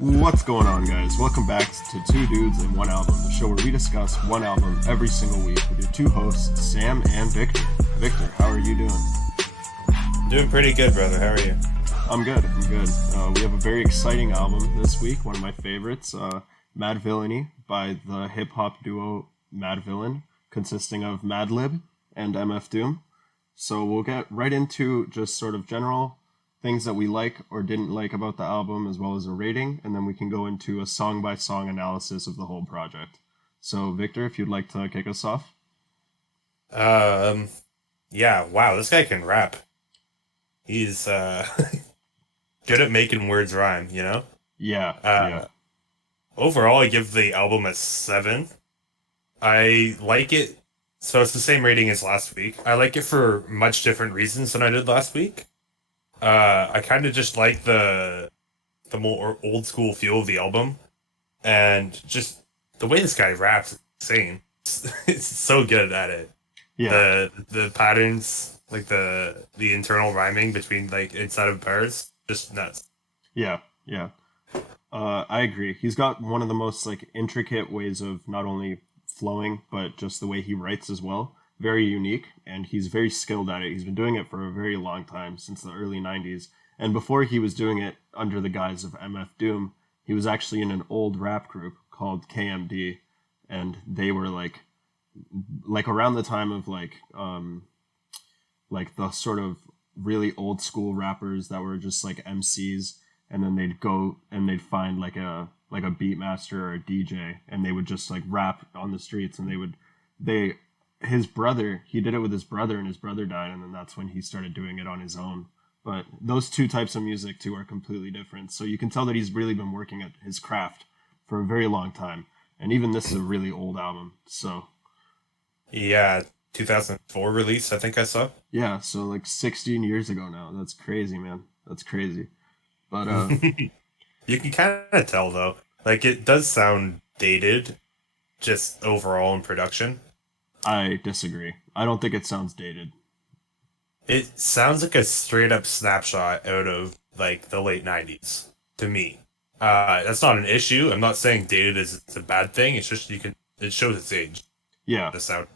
What's going on, guys? Welcome back to Two Dudes and One Album, the show where we discuss one album every single week with your two hosts, Sam and Victor. Victor, how are you doing? Doing pretty good, brother. How are you? I'm good. We have a very exciting album this week, one of my favorites, Madvillainy by the hip hop duo Madvillain, consisting of Madlib and MFDOOM. So we'll get right into just sort of general things that we like or didn't like about the album, as well as a rating, and then we can go into a song by song analysis of the whole project. So, Victor, if you'd like to kick us off. Um, yeah, wow, this guy can rap. He's good at making words rhyme, you know? Yeah, yeah, Uh, Overall, I give the album a 7. I like it, so it's the same rating as last week. I like it for much different reasons than I did last week. I kind of just like the more old school feel of the album, and just the way this guy raps is insane. It's so good at it. yeah, The patterns, like the internal rhyming between like inside of bars, just nuts. yeah. I agree. He's got one of the most like intricate ways of not only flowing, but just the way he writes as well. Very unique, and he's very skilled at it. He's been doing it for a very long time, since the early 90s. And before he was doing it under the guise of MF Doom, he was actually in an old rap group called KMD, and they were like around the time of like the sort of really old school rappers that were just like MCs, and then they'd go and they'd find like a beat master or a DJ, and they would just like rap on the streets, and they his brother, he did it with his brother, and his brother died, and then that's when he started doing it on his own. But those two types of music too are completely different, so you can tell that he's really been working at his craft for a very long time, and even this is a really old album. So Yeah, 2004 release, I think I saw. yeah, so like 16 years ago now. That's crazy, man. That's crazy. But You can kind of tell though, like it does sound dated, just overall in production. I disagree. I don't think it sounds dated. It sounds like a straight up snapshot out of like the late 90s to me. That's not an issue. I'm not saying dated is it's a bad thing. It's just it shows its age. Yeah, The sound.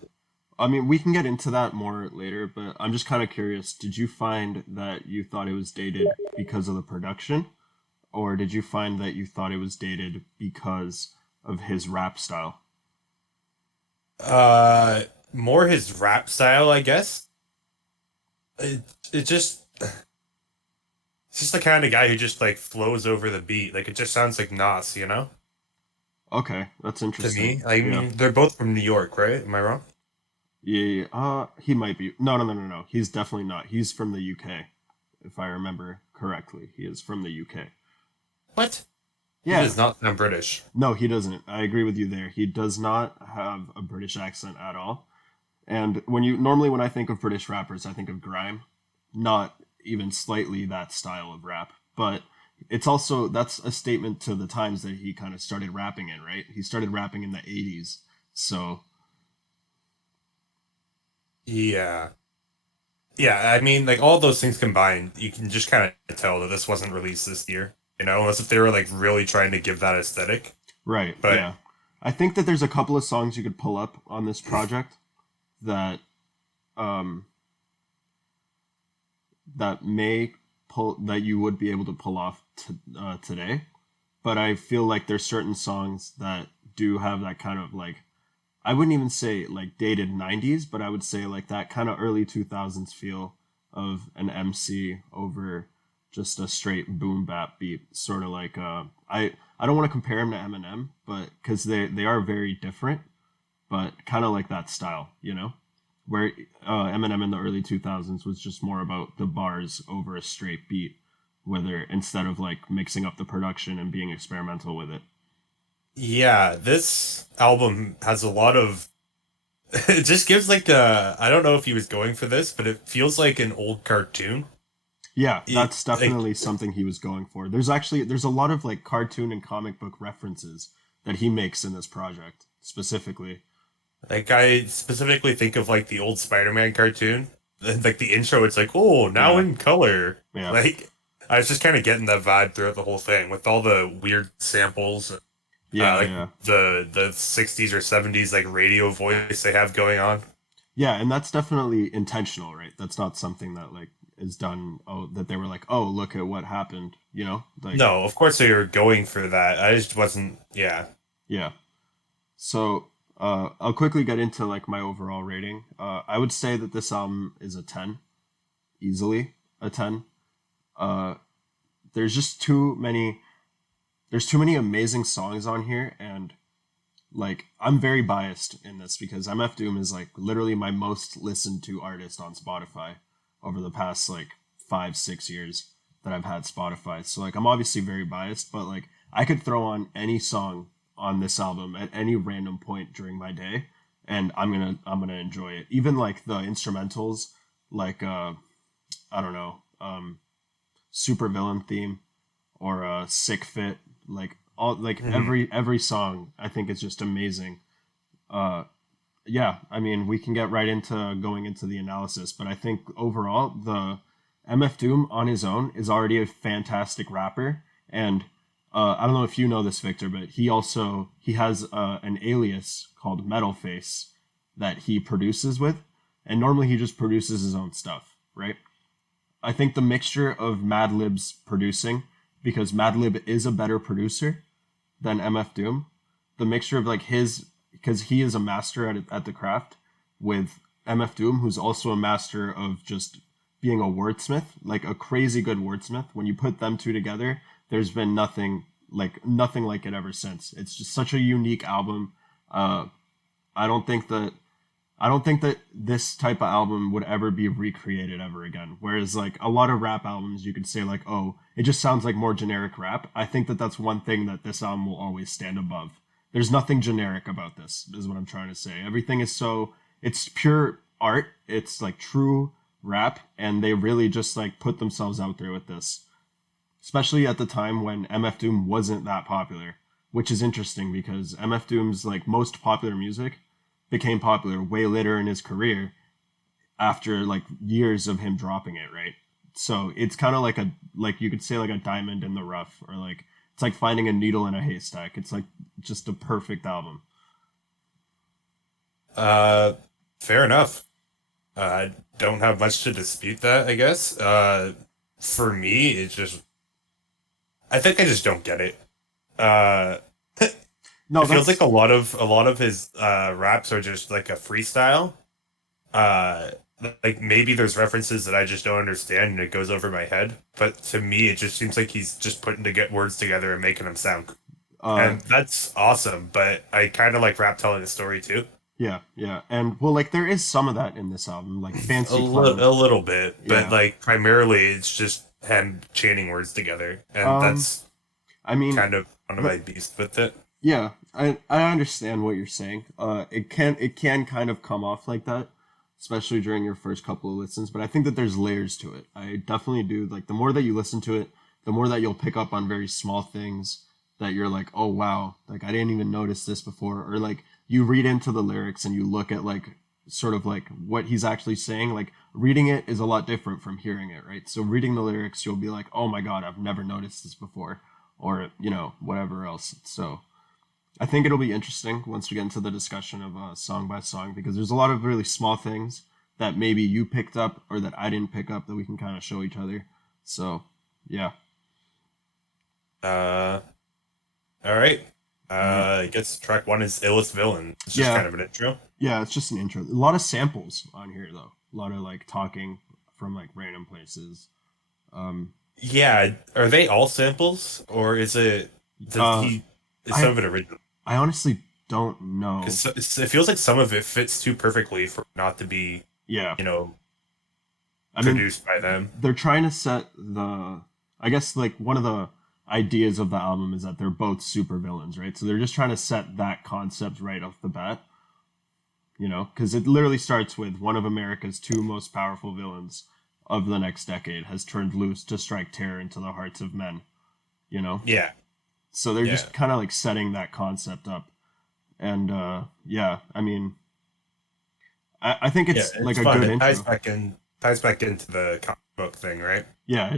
I mean, we can get into that more later, but I'm just kind of curious. Did you find that you thought it was dated because of the production, or did you find that you thought it was dated because of his rap style? More his rap style, I guess. It it just it's just the kind of guy who just like flows over the beat. Like it just sounds like Nas, you know? Okay, that's To interesting. me. I Yeah. mean, they're both from New York, right? Am I wrong? Yeah, he might be. No. He's definitely not. He's from the UK, if I remember correctly. He is from the UK. What? He Yeah, does not sound British. no, he doesn't. I agree with you there. He does not have a British accent at all. And when I think of British rappers, I think of grime, not even slightly that style of rap. But it's also that's a statement to the times that he kind of started rapping in, right? He started rapping in the 80s. So, Yeah. Yeah, I mean, like all those things combined, you can just kind of tell that this wasn't released this year, you know, unless if they were like really trying to give that aesthetic. right, But yeah. I think that there's a couple of songs you could pull up on this project that um that may pull that you would be able to pull off today, but I feel like there's certain songs that do have that kind of like I wouldn't even say like dated 90s, but I would say like that kind of early 2000s feel of an MC over just a straight boom bap beat, sort of like I don't want to compare him to Eminem, but because they are very different, but kind of like that style, where Eminem in the early 2000s was just more about the bars over a straight beat, whether instead of like mixing up the production and being experimental with it. yeah, this album has a lot of it just gives like a I don't know if he was going for this, but it feels like an old cartoon. Yeah, It, that's like definitely something he was going for. There's a lot of like cartoon and comic book references that he makes in this project specifically. like I specifically think of like the old Spider-Man cartoon. Like the intro, it's like, oh, now Yeah, in color. yeah, Like I was just kind of getting that vibe throughout the whole thing with all the weird samples, Yeah, like yeah. the 60s or 70s like radio voice they have going on. Yeah, and that's definitely intentional, right? That's not something that like is done, oh, that they were like, "Oh, look at what happened," you know? Like, No, of course they were going for that. I just wasn't. Yeah. yeah. So, I'll quickly get into like my overall rating. I would say that this album is a 10, easily a 10. Uh, there's just too many amazing songs on here, and like I'm very biased in this because MF Doom is like literally my most listened to artist on Spotify over the past like 5-6 years that I've had Spotify. So like I'm obviously very biased, but like I could throw on any song on this album at any random point during my day, and I'm gonna enjoy it. Even like the instrumentals, like I don't know, Super Villain theme or Sick Fit, like all like Hmm. every song I think is just amazing. Uh, yeah, I mean, we can get right into going into the analysis, but I think overall, the MF Doom on his own is already a fantastic rapper, and I don't know if you know this, Victor, but he has an alias called Metal Face that he produces with, and normally he just produces his own stuff, right? I think the mixture of Madlib's producing, because Madlib is a better producer than MF Doom, the mixture of like his, because he is a master at the craft, with MF Doom, who's also a master of just being a wordsmith, like a crazy good wordsmith. When you put them two together, there's been nothing like it ever since. It's just such a unique album. Uh, I don't think that I don't think that this type of album would ever be recreated ever again. Whereas like a lot of rap albums, you could say like, oh, it just sounds like more generic rap. I think that that's one thing that this album will always stand above. There's nothing generic about this, is what I'm trying to say. Everything is it's pure art. It's like true rap, and they really just like put themselves out there with this, especially at the time when MF Doom wasn't that popular, which is interesting because MF Doom's like most popular music became popular way later in his career after like years of him dropping it, right? So it's kind of like like you could say like a diamond in the rough, or like it's like finding a needle in a haystack. It's like just a perfect album. Uh, Fair enough. I don't have much to dispute that, I guess. For me, it's just I think I just don't get it. Uh, No, it feels like that's a lot of his raps are just like a freestyle. Uh, like maybe there's references that I just don't understand and it goes over my head. But to me, it just seems like he's just putting to get words together and making them sound. uh And that's awesome. But I kind of like rap telling a story too. yeah, yeah. And well like there is some of that in this album, like fancy clever. A little bit, but Yeah. like primarily it's just him chaining words together, and Um that's I mean, kind of one of my beasts with it. yeah, I understand what you're saying. It can kind of come off like that, especially during your first couple of listens. But I think that there's layers to it. I definitely do. Like the more that you listen to it, the more that you'll pick up on very small things that you're like, oh wow, like I didn't even notice this before. Or like you read into the lyrics and you look at like sort of like what he's actually saying. Like reading it is a lot different from hearing it, right? So reading the lyrics, you'll be like, oh my god, I've never noticed this before, or whatever else. So. I think it'll be interesting once we get into the discussion of song by song, because there's a lot of really small things that maybe you picked up or that I didn't pick up that we can kind of show each other. So, yeah. Uh, all right. All right. I guess track one is Illest Villain. It's just Yeah. kind of an intro. Yeah, it's just an intro. A lot of samples on here, though. A lot of like talking from like random places. Um, Yeah, are they all samples, or is it does uh, he is some I of it original? I honestly don't know. Because it feels like some of it fits too perfectly for not to be, Yeah. you know, I mean, produced by them. they're trying to set the, I guess like one of the ideas of the album is that they're both super villains, right? So they're just trying to set that concept right off the bat, because it literally starts with one of America's two most powerful villains of the next decade has turned loose to strike terror into the hearts of men, you know? Yeah, So they're yeah, just kind of like setting that concept up. And yeah, I mean, I think yeah. it's like It's a fun. good It intro. ties back into the comic book thing, right? Yeah,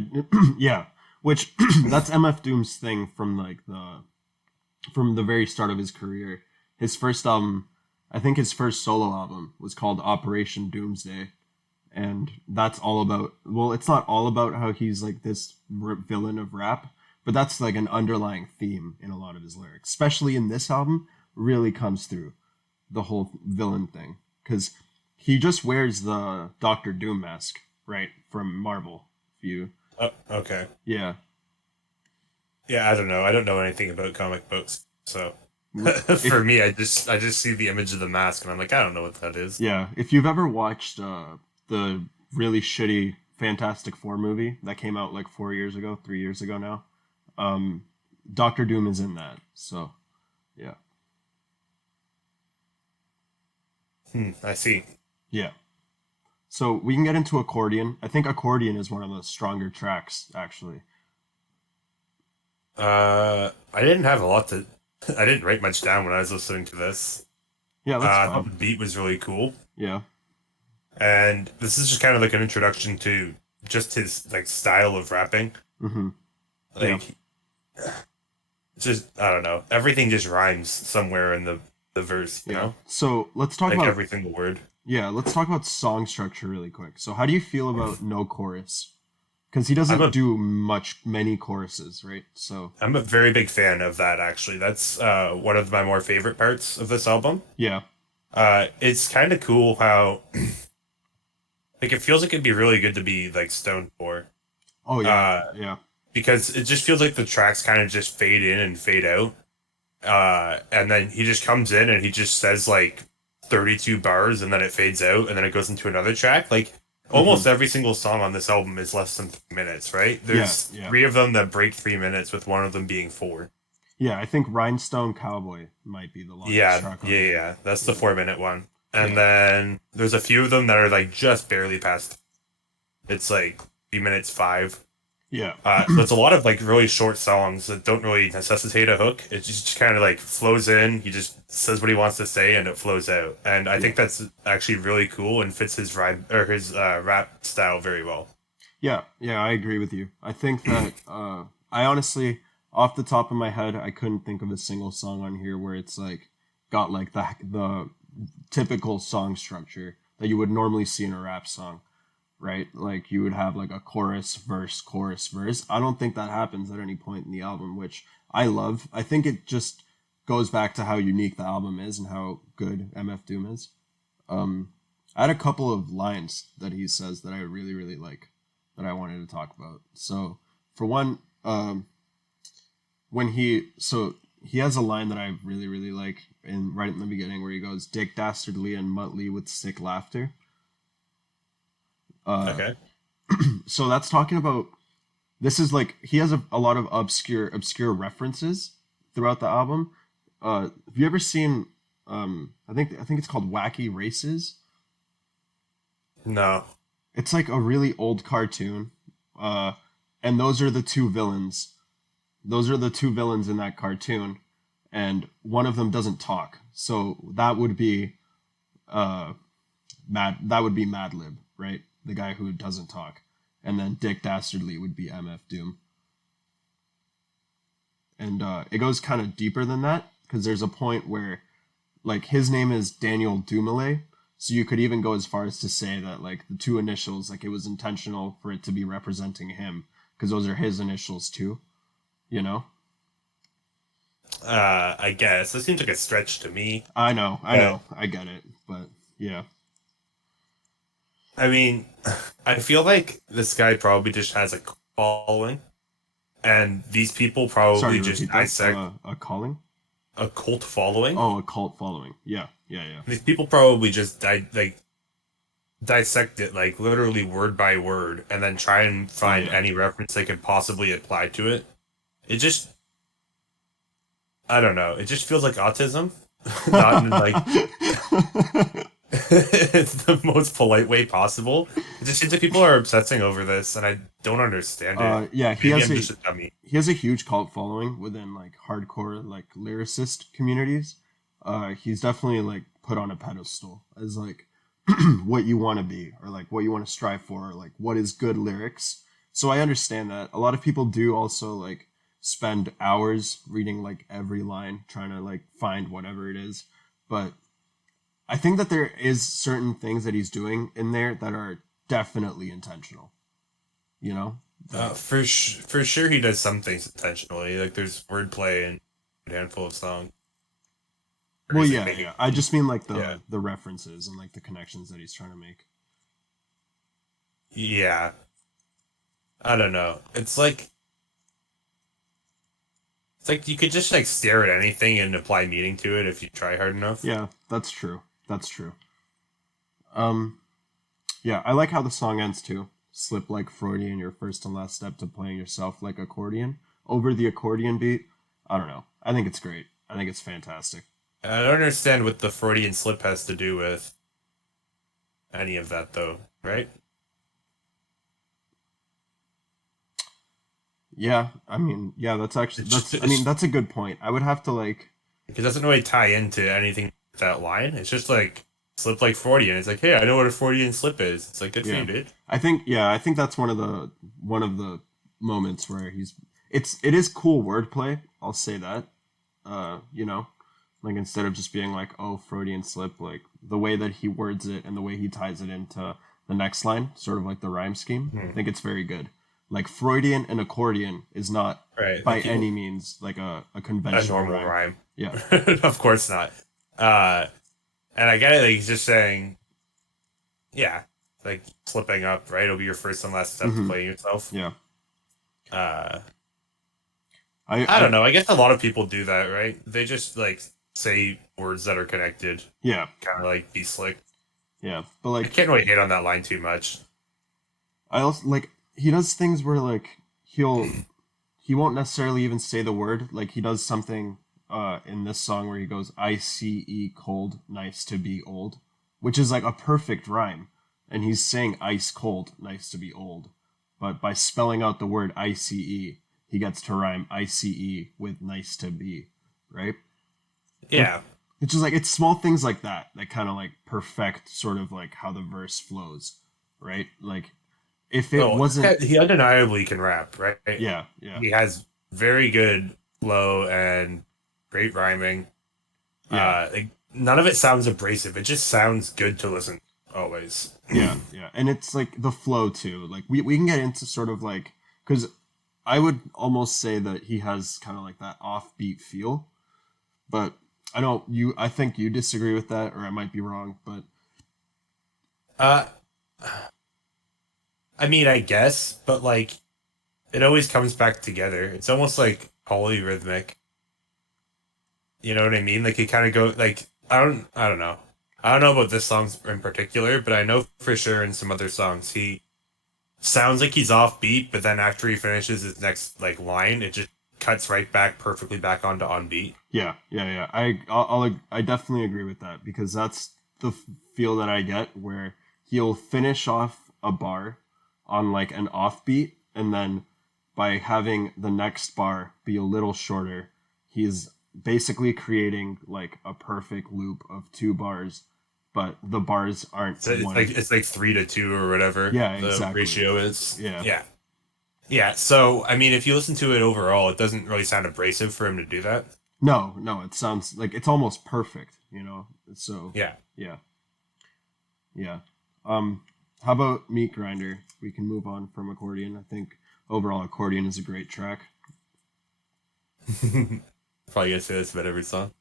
yeah. which that's MF Doom's thing from like the very start of his career. His first album, I think his first solo album was called Operation Doomsday, and that's all about. Well, it's not all about how he's like this villain of rap, but that's like an underlying theme in a lot of his lyrics, especially in this album. Really comes through the whole villain thing because he just wears the Doctor Doom mask, right, from Marvel. If you, Okay. yeah, Yeah, I don't know. I don't know anything about comic books, so if, for me, I just see the image of the mask, and I'm like, I don't know what that is. yeah, if you've ever watched the really shitty Fantastic Four movie that came out like 4 years ago, 3 years ago now, um, Doctor Doom is in that. So, yeah, I see. yeah. So we can get into Accordion. I think Accordion is one of the stronger tracks, actually. I didn't have a lot to. I didn't write much down when I was listening to this. Yeah, that's I thought fine. the beat was really cool, Yeah, and this is just kind of like an introduction to just his like style of rapping. mm-hmm. Yeah, Like, just I don't know. Everything just rhymes somewhere in the verse, you yeah. know, So let's talk like about every single word. yeah, let's talk about song structure really quick. So how do you feel about no chorus? Because he I'm doesn't a do many choruses, right? So I'm a very big fan of that. Actually, that's one of my more favorite parts of this album. yeah, It's kind of cool how like it feels like it'd be really good to be like stoned for. oh yeah, Uh, yeah, because it just feels like the tracks kind of just fade in and fade out. And then he just comes in and he just says like 32 bars and then it fades out and then it goes into another track. Like mm-hmm. almost every single song on this album is less than 3 minutes, right? Yeah, There's yeah, three of them that break 3 minutes, with one of them being four. yeah. I think Rhinestone Cowboy might be the longest Yeah, track on yeah, here. yeah. That's the Yeah, 4 minute one. And yeah, then there's a few of them that are like just barely past. It's like 3 minutes five. yeah, So it's a lot of like really short songs that don't really necessitate a hook. It just kind of like flows in. He just says what he wants to say, and it flows out. And I yeah, think that's actually really cool and fits his rap style very well. yeah, yeah. I agree with you. I think that I honestly, off the top of my head, I couldn't think of a single song on here where it's like got like the typical song structure that you would normally see in a rap song, right? Like you would have like a chorus, verse, chorus, verse. I don't think that happens at any point in the album, which I love. I think it just goes back to how unique the album is and how good MF Doom is. Um, I had a couple of lines that he says that I really, really like that I wanted to talk about. So for one, when he has a line that I really, really like in right in the beginning where he goes, "Dick dastardly and Muttley with sick laughter." Uh, Okay. so that's talking about this is like he has a lot of obscure references throughout the album. Have you ever seen I think it's called Wacky Races? No. It's like a really old cartoon. And those are the two villains. Those are the two villains in that cartoon, and one of them doesn't talk. So that would be Madlib, right? The guy who doesn't talk. And then Dick Dastardly would be MF Doom. And it goes kind of deeper than that because there's a point where like his name is Daniel Dumile, so you could even go as far as to say that like the two initials, like it was intentional for it to be representing him because those are his initials too, you know. I guess it seems like a stretch to me. I But know, I get it, but yeah, I mean, I feel like this guy probably just has a following, and these people sorry, probably just repeat that. dissect A calling? a cult following. Oh, a cult following. Yeah, yeah, yeah, These people probably just dissect it like literally word by word, and then try and oh find yeah. any reference they could possibly apply to it. It just, I don't know. It just feels like autism, not in like it's the most polite way possible. It just seems like people are obsessing over this, and I don't understand it. Yeah, Maybe I'm just a dummy. he has a huge cult following within like hardcore like lyricist communities. He's definitely like put on a pedestal as like what you want to be or like what you want to strive for or like what is good lyrics. So I understand that. A lot of people do also like spend hours reading like every line trying to like find whatever it is. But I think that there is certain things that he's doing in there that are definitely intentional, you know? That, For sure, he does some things intentionally. Like there's wordplay in a handful of songs. Or well, he's like yeah, making, yeah. I just mean like yeah, the references and like the connections that he's trying to make. yeah. I don't know. It's like you could just like stare at anything and apply meaning to it if you try hard enough. Yeah, that's true. That's true. Um, yeah, I like how the song ends too. Slip like Freudian, your first and last step to playing yourself like accordion over the accordion beat. I don't know. I think it's great. I think it's fantastic. I don't understand what the Freudian slip has to do with any of that, though, right? Yeah, I mean, yeah, that's actually It's just, that's I mean, that's a good point. I would have to like it doesn't really tie into anything with that line. It's just like slip like Freudian. It's like, hey, I know what a Freudian slip is. It's like good for you, yeah. dude. I think that's one of the moments where it is cool wordplay. I'll say that. You know, like instead of just being like, oh, Freudian slip, like the way that he words it and the way he ties it into the next line, sort of like the rhyme scheme. I think it's very good. Like Freudian and accordion is not Right. by Like any means like a a conventional normal rhyme. rhyme. Yeah. Of course not. Uh, and I get it. Like he's just saying, yeah, like slipping up, right? It'll be your first and last step to Hmm. playing yourself. Yeah. Uh, I I don't know. I guess a lot of people do that, right? They just like say words that are connected, yeah, kind of like be slick. yeah. But I like can't really hate on that line too much. I also like he does things where like he won't necessarily even say the word. Like he does something in this song where he goes ICE cold, nice to be old, which is like a perfect rhyme. And he's saying ice cold, nice to be old. But by spelling out the word ICE, he gets to rhyme ICE with nice to be, right? Which, Yeah. which is like it's small things like that that kind of like perfect sort of like how the verse flows, right? Like if it Oh, wasn't he undeniably can rap, right? yeah, yeah. He has very good flow and great rhyming. Yeah. Like none of it sounds abrasive. It just sounds good to listen always. Yeah, yeah. And it's like the flow too. Like we can get into sort of like cuz I would almost say that he has kind of like that offbeat feel, but I think you disagree with that or I might be wrong, but Uh, I mean, I guess, but like it always comes back together. It's almost like polyrhythmic. You know what I mean? Like it kind of go like I don't know. I don't know about this song in particular, but I know for sure in some other songs he sounds like he's off beat, but then after he finishes his next like line, it just cuts right back perfectly back onto on beat. yeah, yeah, yeah. I definitely agree with that because that's the feel that I get where he'll finish off a bar on like an offbeat and then by having the next bar be a little shorter, he's basically creating like a perfect loop of two bars, but the bars aren't So one. it's like 3 to 2 or whatever Yeah, the exactly. ratio is. Yeah. Yeah. Yeah. So I mean if you listen to it overall, it doesn't really sound abrasive for him to do that. No, no, it sounds like it's almost perfect, you know. So, Yeah. yeah. Yeah. How about Meat Grinder? We can move on from accordion. I think overall accordion is a great track. Probably gonna say this about every song.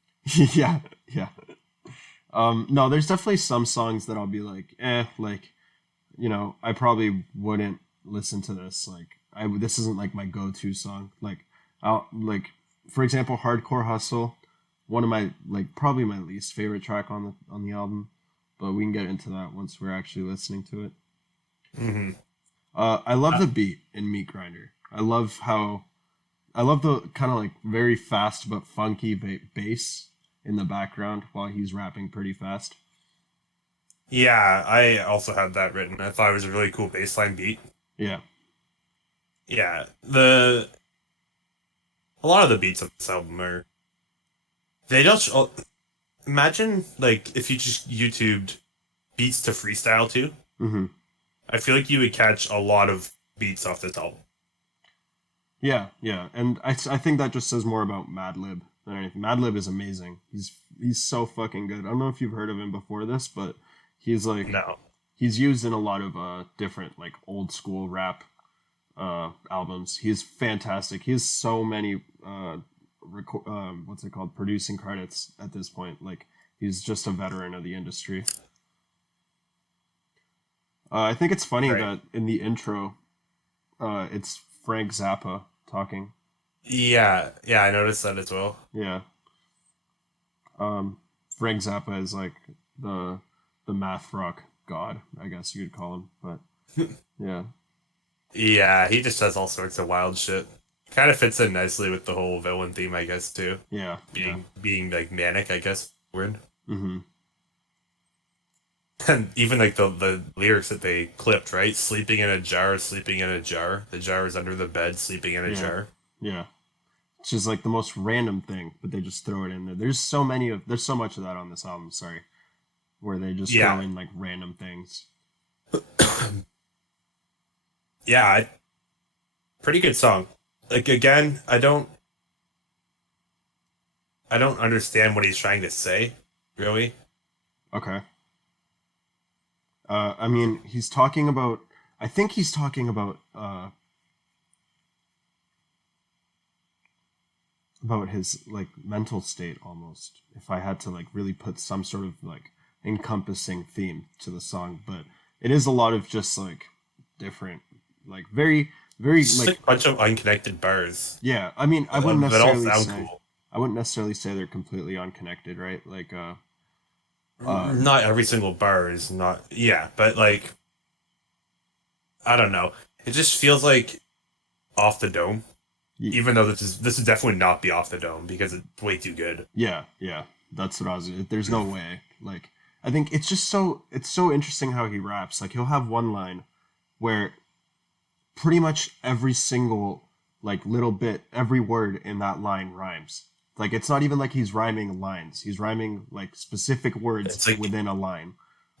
Yeah, yeah. No, there's definitely some songs that I'll be like, like, you know, I probably wouldn't listen to this. Like, this isn't like my go-to song. Like, like, for example, Hardcore Hustle, one of my like probably my least favorite track on the album, but we can get into that once we're actually listening to it. Hmm. I love the beat in Meat Grinder. I love the kind of like very fast but funky bass in the background while he's rapping pretty fast. Yeah, I also had that written. I thought it was a really cool bassline beat. Yeah, Yeah, the a lot of the beats on this album are they don't imagine like if you just YouTubed beats to freestyle too. hmm I feel like you would catch a lot of beats off this album. Yeah, yeah, and I think that just says more about Madlib than anything. Madlib is amazing. He's so fucking good. I don't know if you've heard of him before this, but he's like No. he's used in a lot of different like old school rap albums. He's fantastic. He has so many what's it called, producing credits at this point. Like he's just a veteran of the industry. I think it's funny Right. that in the intro, it's Frank Zappa talking. Yeah, yeah, I noticed that as well. Yeah. Frank Zappa is like the math rock god, I guess you could call him. But yeah, Yeah, he just does all sorts of wild shit. Kind of fits in nicely with the whole villain theme, I guess, too. yeah, yeah. Being like manic, I guess. Word. Mm-hmm. And even like the lyrics that they clipped, right? Sleeping in a jar, sleeping in a jar. The jar is under the bed, sleeping in a Yeah, jar. yeah. It's just like the most random thing, but they just throw it in there. There's so much of that on this album. Sorry, where they just throw Yeah, in like random things. yeah, pretty good song. Like again, I don't understand what he's trying to say, really. Okay. I mean, he's talking about. I think he's talking about his like mental state almost. If I had to like really put some sort of like encompassing theme to the song, but it is a lot of just like different, like very It's just like like a bunch of unconnected bars, yeah. I mean, but all sound cool. I wouldn't necessarily say they're completely unconnected, right? Like uh, Not every single bar is not, yeah, but like I don't know. It just feels like off the dome. y- Even though this is definitely not be off the dome because it's way too good. yeah, yeah. That's what I was. There's no way. Like I think it's so interesting how he raps. Like he'll have one line where pretty much every single like little bit, every word in that line rhymes. Like it's not even like he's rhyming lines. He's rhyming like specific words It's like within a line.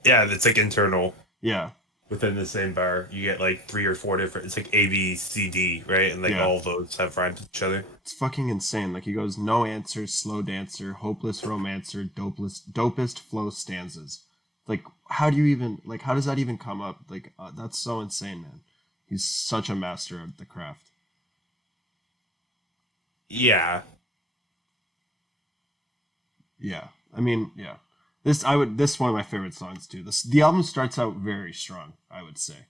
yeah, it's like internal Yeah, within the same bar. You get like three or four different. It's like A B C D, right? And like yeah. all of those have rhymes with each other. It's fucking insane. Like he goes, no answer, slow dancer, hopeless romancer, dopest flow stanzas. Like how do you even like how does that even come up? Like that's so insane, man. He's such a master of the craft. Yeah, Yeah. I mean, yeah. This one of my favorite songs too. The album starts out very strong, I would say.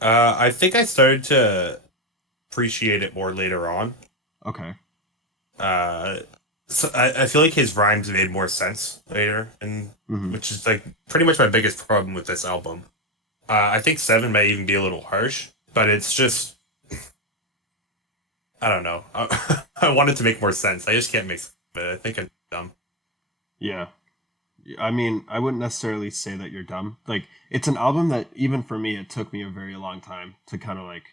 I think I started to appreciate it more later on. Okay. Uh, so I feel like his rhymes made more sense later, and Hmm. which is like pretty much my biggest problem with this album. I think seven might even be a little harsh, but it's just I don't know. I wanted to make more sense. I just can't make sense of it. I think I'm dumb. Yeah. I mean, I wouldn't necessarily say that you're dumb. Like it's an album that even for me it took me a very long time to kind of like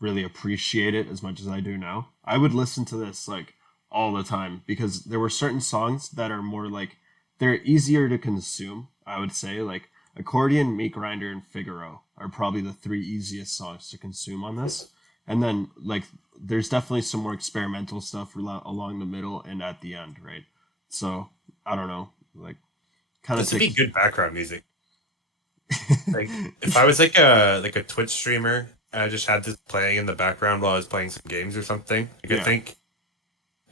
really appreciate it as much as I do now. I would listen to this like all the time because there were certain songs that are more like they're easier to consume, I would say. Like Accordion, Meat Grinder, and Figaro are probably the three easiest songs to consume on this. And then like there's definitely some more experimental stuff along the middle and at the end, right? So I don't know, like kind of This would be takes. good background music. Like if I was like a Twitch streamer and I just had this playing in the background while I was playing some games or something, like I Yeah, think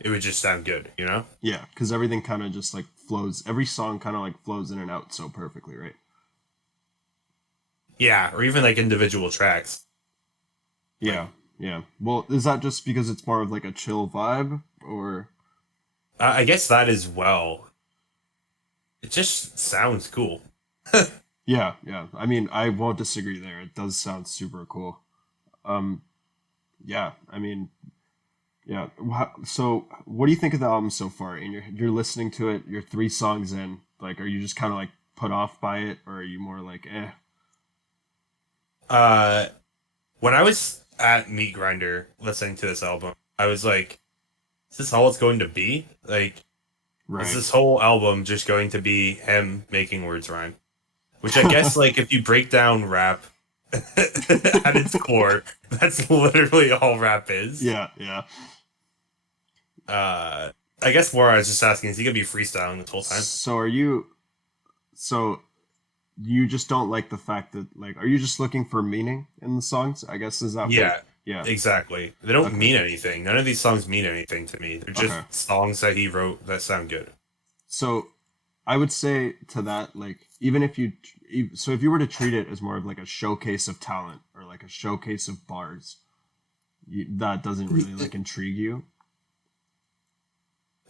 it would just sound good, you know? yeah, because everything kind of just like flows. Every song kind of like flows in and out so perfectly, right? Yeah, or even like individual tracks. Like Yeah, yeah. Well, is that just because it's more of like a chill vibe, or I guess that as well. It just sounds cool. yeah, yeah. I mean, I won't disagree there. It does sound super cool. Um, yeah. I mean, yeah. So, what do you think of the album so far? And you're listening to it. You're three songs in. Like, are you just kind of like put off by it, or are you more like, eh? Uh, when I was at Meat Grinder listening to this album, I was like, "Is this all it's going to be? Like, is Right. this whole album just going to be him making words rhyme?" Which I guess, like, if you break down rap at its core. That's literally all rap is. Yeah, yeah. I guess more I was just asking, is he gonna be freestyling this whole time? So are you? So you just don't like the fact that like, are you just looking for meaning in the songs? I guess is that what? Yeah, Yeah. exactly. They don't Okay. mean anything. None of these songs mean anything to me. They're just Okay. songs that he wrote that sound good. So I would say to that, like, even if you, so if you were to treat it as more of like a showcase of talent or like a showcase of bars, that doesn't really like intrigue you,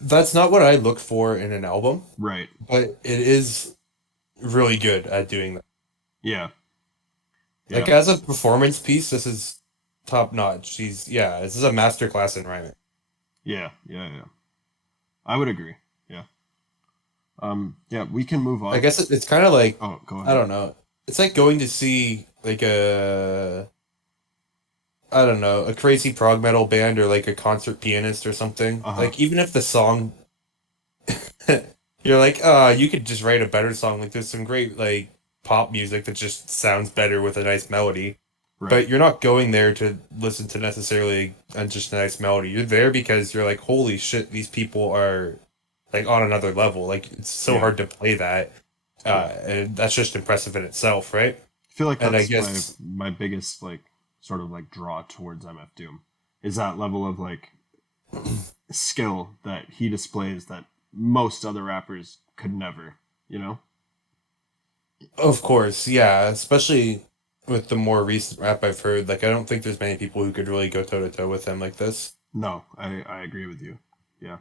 That's not what I look for in an album, right? but it is really good at doing that. Yeah, Like yeah, as a performance piece, this is top notch. This is a masterclass in rhyming. yeah, yeah, yeah. I would agree. Yeah. Yeah, we can move I on. guess it's kind of like, Oh, go I ahead. don't know. It's like going to see like I don't know, a crazy prog metal band or like a concert pianist or something. Uh huh. Like even if the song you're like, you could just write a better song. Like there's some great like pop music that just sounds better with a nice melody. Right. But you're not going there to listen to necessarily just a nice melody. You're there because you're like, holy shit, these people are like on another level. Like it's so Yeah. hard to play that. Yeah. And that's just impressive in itself, right? I feel like And I that's my guess my biggest like sort of like draw towards MF Doom is that level of like skill that he displays that most other rappers could never, you know? of course, yeah, especially with the more recent rap I've heard, like I don't think there's many people who could really go toe to toe with him like this. No, I agree with you. Yeah.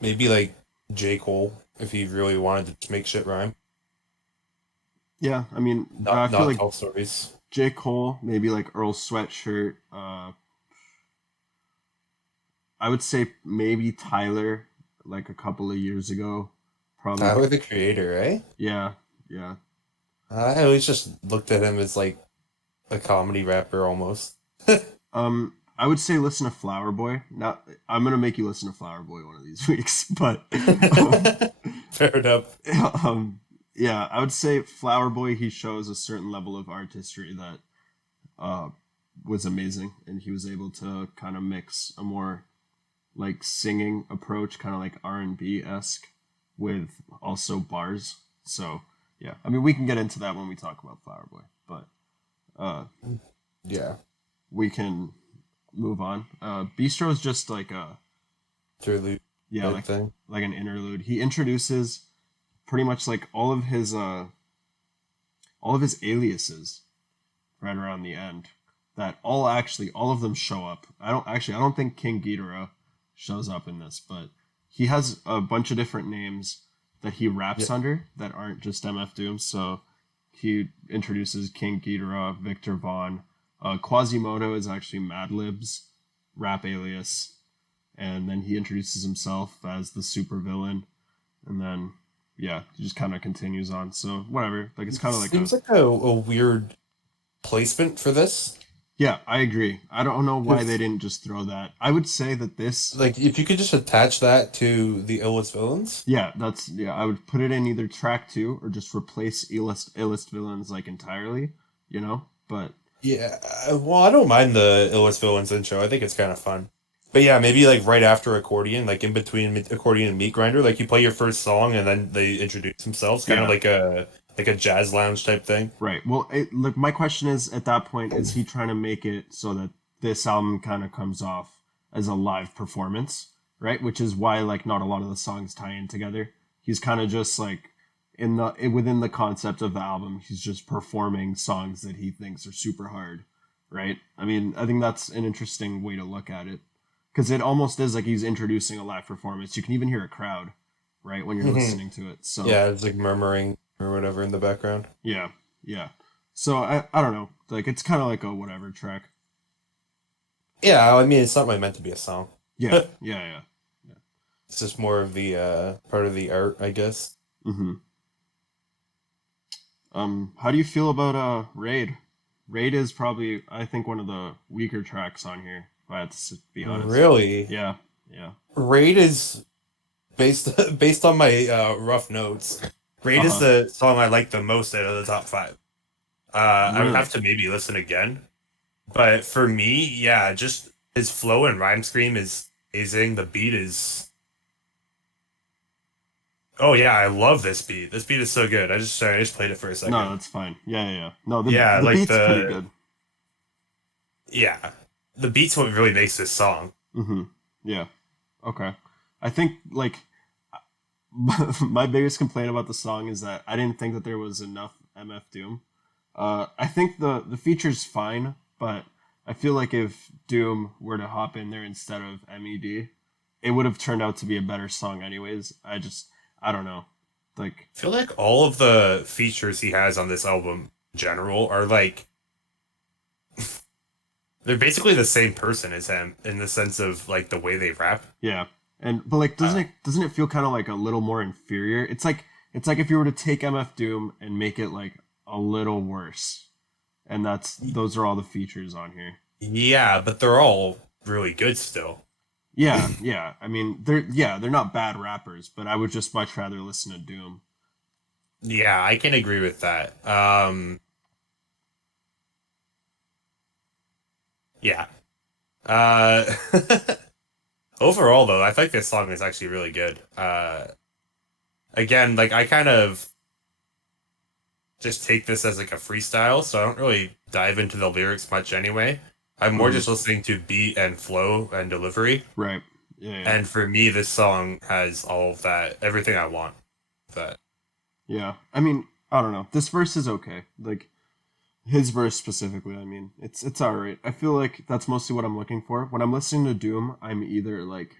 Maybe like J. Cole, if he really wanted to just make shit rhyme, Yeah, I mean, I not feel not like tell stories. J. Cole, maybe like Earl Sweatshirt, I would say maybe Tyler like a couple of years ago. Probably Tyler the Creator, right? yeah, yeah. I always just looked at him as like a comedy rapper almost. I would say listen to Flower Boy. Now I'm gonna make you listen to Flower Boy one of these weeks, but Fair enough. um, yeah, I would say Flower Boy. He shows a certain level of artistry that uh, was amazing, and he was able to kind of mix a more like singing approach, kind of like R&B esque, with also bars. So yeah, I mean we can get into that when we talk about Flower Boy, but uh, Yeah, we can move on. Bistro is just like a truly yeah, type thing. like an interlude. He introduces pretty much like all of his aliases right around the end. That all of them show up. I don't think King Ghidorah shows up in this, but he has a bunch of different names that he Yeah. raps under that aren't just MF Doom. So he introduces King Ghidorah, Victor Vaughn. Quasimodo is actually Madlib's rap alias, and then he introduces himself as the supervillain, and then yeah, he just kind of continues on. So whatever, like it's kind of like a Seems like a weird placement for this. yeah, I agree. I don't know why they 'Cause, didn't just throw that. I would say that this like, if you could just attach that to the illest villains. yeah, that's yeah, I would put it in either track 2 or just replace illest villains like entirely, you know? But Yeah, well, I don't mind the illest villains intro. I think it's kind of fun. But yeah, maybe like right after accordion, like in between accordion and meat grinder, like you play your first song and then they introduce themselves, kind of yeah, like a jazz lounge type thing. right. Well, look, my question is at that point is he trying to make it so that this album kind of comes off as a live performance, right? Which is why like not a lot of the songs tie in together. He's kind of just like within the concept of the album, he's just performing songs that he thinks are super hard, right? I mean, I think that's an interesting way to look at it because it almost is like he's introducing a live performance. You can even hear a crowd, right, when you're listening to it. So Yeah, it's like murmuring or whatever in the background. yeah, yeah. So I don't know. Like it's kind of like a whatever track. Yeah, I mean, it's not really meant to be a song. Yeah, yeah, yeah. It's just more of the part of the art, I guess. Mm-hmm. How do you feel about Raid? Raid is probably I think one of the weaker tracks on here. If I had to be honest. Really, Yeah, yeah. Raid is based based on my rough notes. Raid Uh is huh. the song I like the most out of the top five. I would Really? have to maybe listen again. But for me, yeah, just his flow and rhyme scheme is amazing. The beat is. Oh yeah, I love this beat. This beat is so good. I just played it for a No, second. that's fine. Yeah, yeah, yeah. No, Yeah, the like beat's pretty good. yeah, the beat's what really makes this song. Mm-hmm. Yeah. Okay. I think like my biggest complaint about the song is that I didn't think that there was enough MF Doom. I think the feature's fine, but I feel like if Doom were to hop in there instead of MED, it would have turned out to be a better song anyways. I don't know. Like I feel like all of the features he has on this album in general are like they're basically the same person as him in the sense of like the way they rap. yeah. And but like Uh, doesn't it feel kind of like a little more inferior? It's like if you were to take MF Doom and make it like a little worse. And those are all the features on here. yeah, but they're all really good still. Yeah, yeah. I mean, they're not bad rappers, but I would just much rather listen to Doom. Yeah, I can agree with that. Yeah. Uh, overall, though, I think this song is actually really good. Again, like I kind of just take this as like a freestyle, so I don't really dive into the lyrics much anyway. I'm more Hmm. just listening to beat and flow and delivery. Right. Yeah, yeah, And for me, this song has all of that, everything I want. That yeah. I mean, I don't know. This verse is okay. Like his verse specifically. I mean, it's all right. I feel like that's mostly what I'm looking for when I'm listening to Doom. I'm either like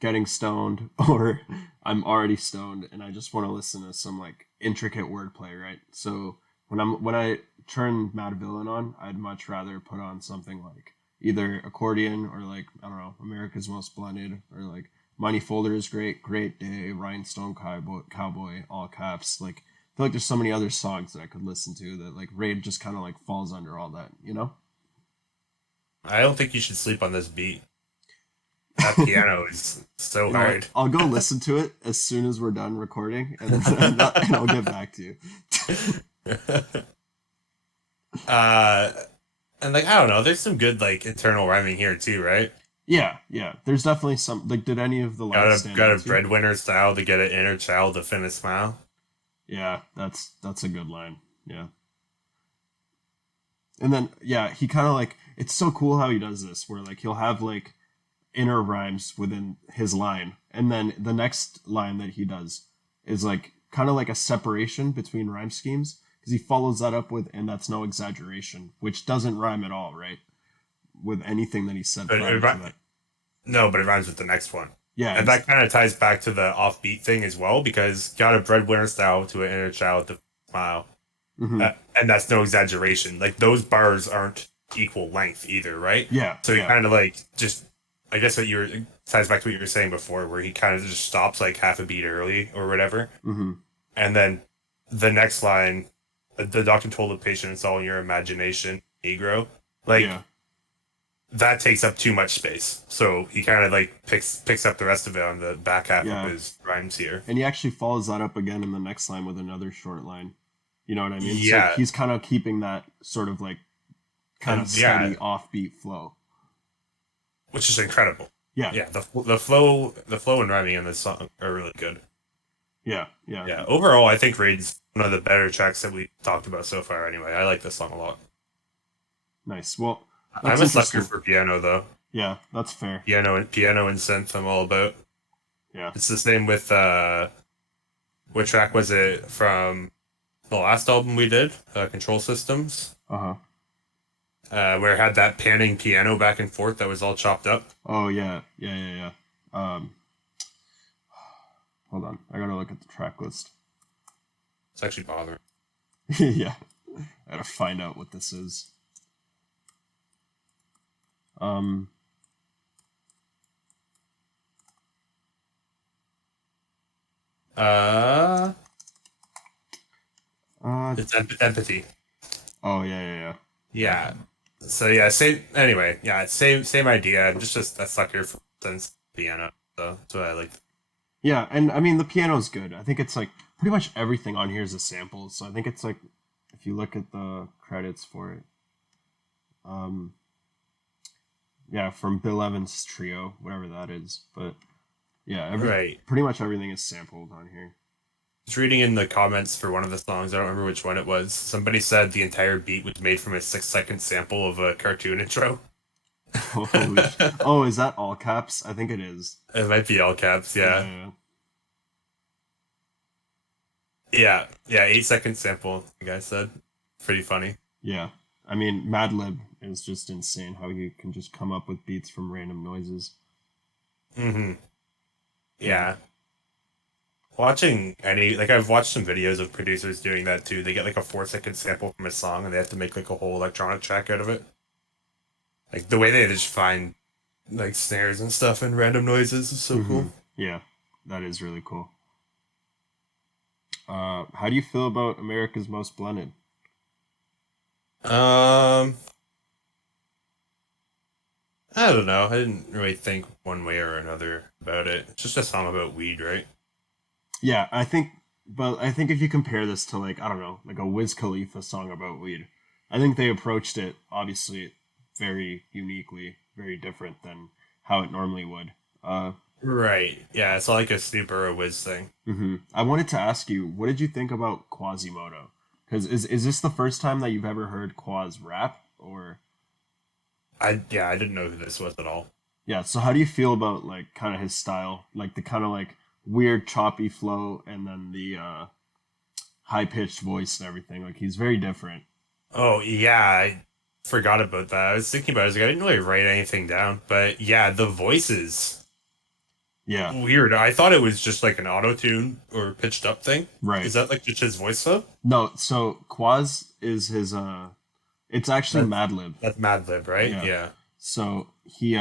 getting stoned or I'm already stoned and I just want to listen to some like intricate wordplay, right? So when I turn Madvillain on, I'd much rather put on something like either accordion or like I don't know, America's Most Blended or like Money Folder is great, Great Day, Rhinestone Cowboy, all caps. Like I feel like there's so many other songs that I could listen to that like Raid just kind of like falls under all that, you know? I don't think you should sleep on this beat. That piano is so You know what? hard. I'll go listen to it as soon as we're done recording, and then and I'll get back to you. uh, and like I don't know, there's some good like internal rhyming here too, right? Yeah, yeah. There's definitely some. Like, did any of the lines stand Got out a to you? breadwinner style to get an inner child to fin a smile. Yeah, that's a good line. Yeah, and then yeah, he kind of like it's so cool how he does this, where like he'll have like inner rhymes within his line, and then the next line that he does is like kind of like a separation between rhyme schemes because he follows that up with "and that's no exaggeration," which doesn't rhyme at all, right? With anything that he said But prior to that. no, but it rhymes with the next one. Yeah, And that kind of ties back to the offbeat thing as well, because got a breadwinner style to an inner child to smile. hmm And that's no exaggeration. Like those bars aren't equal length either, right? yeah, So he yeah. kind of like just, I guess what you were ties back to what you were saying before, where he kind of just stops like half a beat early or whatever, hmm and then the next line, the doctor told the patient it's all in your imagination, Negro. Like Yeah, that takes up too much space. So he kind of like picks up the rest of it on the back half of yeah. his rhymes here. And he actually follows that up again in the next line with another short line. You know what I mean? So Yeah, he's kind of keeping that sort of like kind of and yeah, steady offbeat flow. which is incredible. Yeah, Yeah, the flow and rhyming in this song are really good. yeah, yeah. Yeah, overall, I think Raid's one of the better tracks that we talked about so far. Anyway, I like this song a lot. Nice. Well, I'm that's a sucker interesting. for piano though. Yeah, that's fair. Piano and synth. I'm all about. Yeah. It's the same with what track was it from the last album we did? Control Systems. Uh huh. Where it had that panning piano back and forth that was all chopped up. Oh yeah, yeah, yeah, yeah. Hold on. I gotta look at the track list. It's actually bothering. Yeah, I gotta find out what this is. Um. Uh, Uh. it's empathy. Oh yeah, yeah, yeah. Yeah. So yeah, same. Anyway, yeah, same idea. I'm just a sucker for sense piano. So that's what I like. Yeah, and I mean the piano's good. I think it's like pretty much everything on here is a sample. So I think it's like if if you look at the credits for it, um, yeah, from Bill Evans' trio, whatever that is. But yeah, Right. pretty much everything is sampled on here. Just reading in the comments for one of the songs, I don't remember which one it was. Somebody said the entire beat was made from a 6-second sample of a cartoon intro. Oh, is that all caps? I think it is. It might be all caps, yeah. Yeah, 8-second sample, the guy said. Pretty funny. Yeah. I mean, Madlib is just insane how he can just come up with beats from random noises. Mm-hmm. Yeah. Watching I've watched some videos of producers doing that too. They get like a 4-second sample from a song and they have to make like a whole electronic track out of it. Like the way they just find like snares and stuff and random noises is so cool. Yeah, that is really cool. How do you feel about America's Most Blended? I don't know. I didn't really think one way or another about it. It's just a song about weed, right? Yeah, I think if you compare this to like, I don't know, like a Wiz Khalifa song about weed, I think they approached it obviously very uniquely, very different than how it normally would. Right. Yeah, it's not like a Snoop or a Wiz thing. I wanted to ask you, what did you think about Quasimodo? Because is this the first time that you've ever heard Quaz rap, or? I didn't know who this was at all. Yeah, so how do you feel about like kind of his style, like the kind of like weird choppy flow, and then the high pitched voice and everything? Like he's very different. Oh yeah, I forgot about that. I was thinking about it. I was like, I didn't really write anything down, but yeah, the voices. Yeah. Weird. I thought it was just like an auto tune or pitched up thing. Right. Is that like just his voice though? No. So Quaz is his. It's actually Madlib. That's Madlib, right? Yeah. So he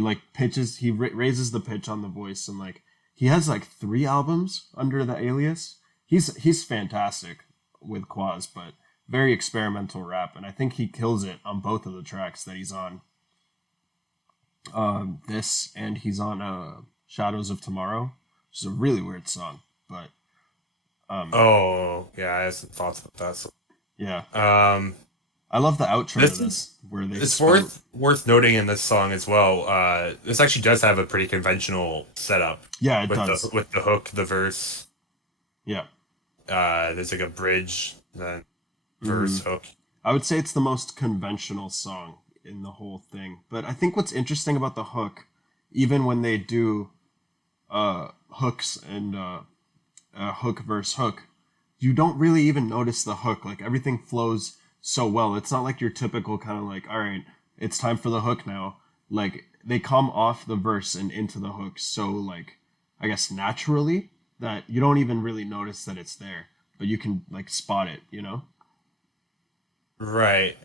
like pitches. He raises the pitch on the voice, and like he has like 3 albums under the alias. He's fantastic with Quaz, but very experimental rap, and I think he kills it on both of the tracks that he's on. This, and he's on Shadows of Tomorrow, which is a really weird song, but oh yeah, I have some thoughts about that. So. Yeah. I love the outro to this, where they. It's worth noting in this song as well. This actually does have a pretty conventional setup. Yeah, it does. With the hook, the verse. Yeah. There's like a bridge, then verse, hook. I would say it's the most conventional song in the whole thing. But I think what's interesting about the hook, even when they do hooks and hook verse hook, you don't really even notice the hook. Like everything flows so well. It's not like your typical kind of like, all right, it's time for the hook now. Like they come off the verse and into the hook so like, I guess naturally that you don't even really notice that it's there, but you can like spot it, you know? Right.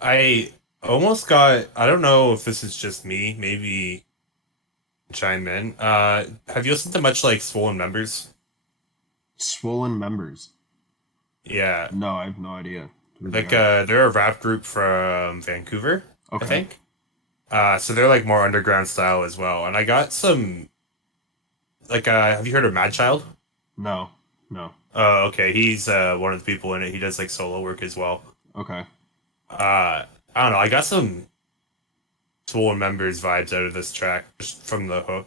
I almost got, I don't know if this is just me, maybe chime in. Have you listened to much like Swollen Members? Swollen Members? Yeah. No, I have no idea. Like they're a rap group from Vancouver, I think. So they're like more underground style as well. And I got some like have you heard of Mad Child? No. Oh, okay. He's one of the people in it. He does like solo work as well. Okay. I don't know. I got some Swollen Members vibes out of this track just from the hook,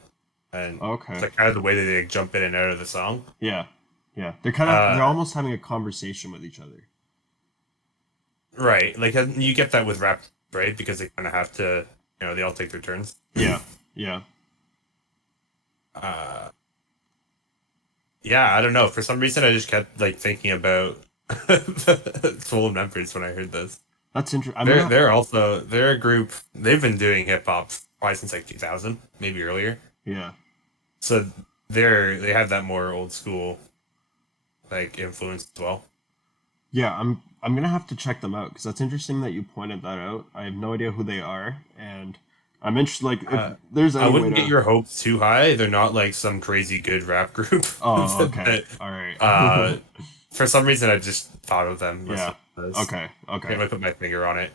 and like kind of the way that they jump in and out of the song. Yeah. They're kind of they're almost having a conversation with each other. Right. Like you get that with rap, right? Because they kind of have to, they all take their turns. Yeah. Yeah, I don't know. For some reason, I just kept like thinking about Swollen Members when I heard this. That's interesting. They're a group. They've been doing hip hop probably since like 2000, maybe earlier. Yeah. So they have that more old school like influence as well. Yeah, I'm gonna have to check them out because that's interesting that you pointed that out. I have no idea who they are, and I'm interested. Like, if there's any I wouldn't get your hopes too high. They're not like some crazy good rap group. Oh, okay. All right. For some reason, I just thought of them. Yeah. Okay. Can't really put my finger on it.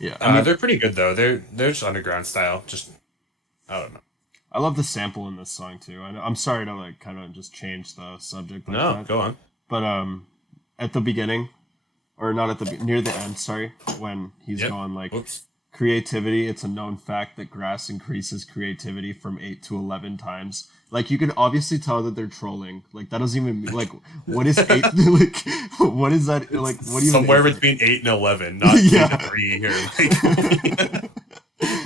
Yeah. I mean, they're pretty good though. They're just underground style. Just I don't know. I love the sample in this song too. I'm sorry to like kind of just change the subject. Like no, go on. But at the beginning, or not at the near the end. Sorry, when he's Yep. going like Oops. creativity. It's a known fact that grass increases creativity from 8 to 11 times. Like you can obviously tell that they're trolling. Like that doesn't even like what is 8 like what is that like what do you Somewhere even between 8 and 11, not 2 Yeah. to 3 here.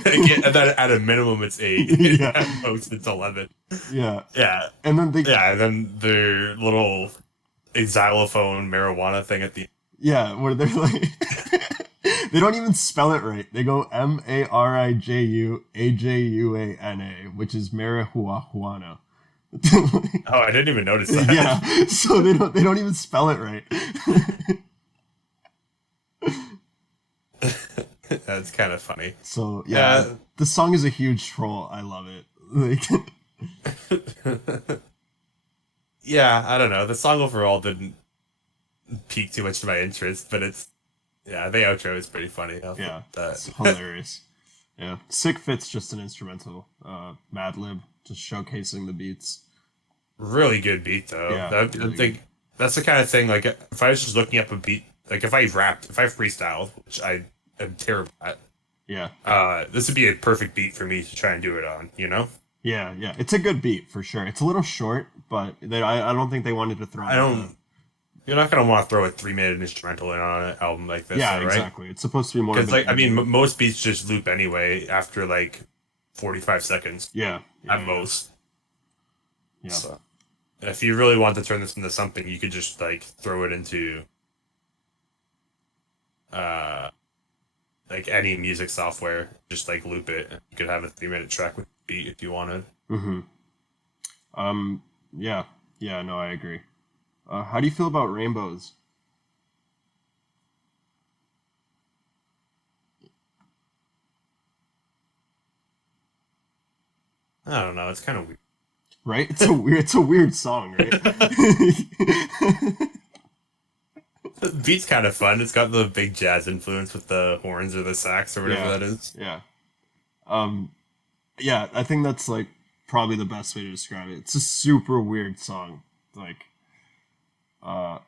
Like, again, at a minimum, it's 8. Yeah. At most, it's 11. Yeah. Yeah. And then they Yeah, and then their little xylophone marijuana thing at the yeah, where they're like they don't even spell it right. They go MARIJUAJUANA, which is marijuana. Oh, I didn't even notice that. Yeah, so they don't even spell it right. That's kind of funny. So yeah, Yeah. the song is a huge troll. I love it. Like, Yeah, I don't know. The song overall didn't pique too much of my interest, but it's yeah, the outro is pretty funny. yeah, That. it's hilarious. Yeah, Sick Fit's just an instrumental. Madlib just showcasing the beats. Really good beat though. Yeah, I really think that's the kind of thing. Like if I was just looking up a beat, like if I freestyled, which I am terrible at, Yeah, this would be a perfect beat for me to try and do it on. You know, yeah, yeah. It's a good beat for sure. It's a little short, but I don't think they wanted to throw. I don't. You're not gonna want to throw a 3-minute instrumental in on an album like this, Yeah, though, right? exactly. It's supposed to be more. Because like I mean, most beats just loop anyway after like 45 seconds yeah, yeah, at most. Yeah. So, if you really want to turn this into something, you could just like throw it into like any music software, just like loop it. You could have a 3-minute track with beat if you wanted. Mm-hmm. Yeah. Yeah. No, I agree. How do you feel about rainbows? I don't know. It's kind of weird. Right? It's a weird song, right? The beat's kind of fun. It's got the big jazz influence with the horns or the sax or whatever Yeah. that is. Yeah. Yeah, I think that's like probably the best way to describe it. It's a super weird song. Like uh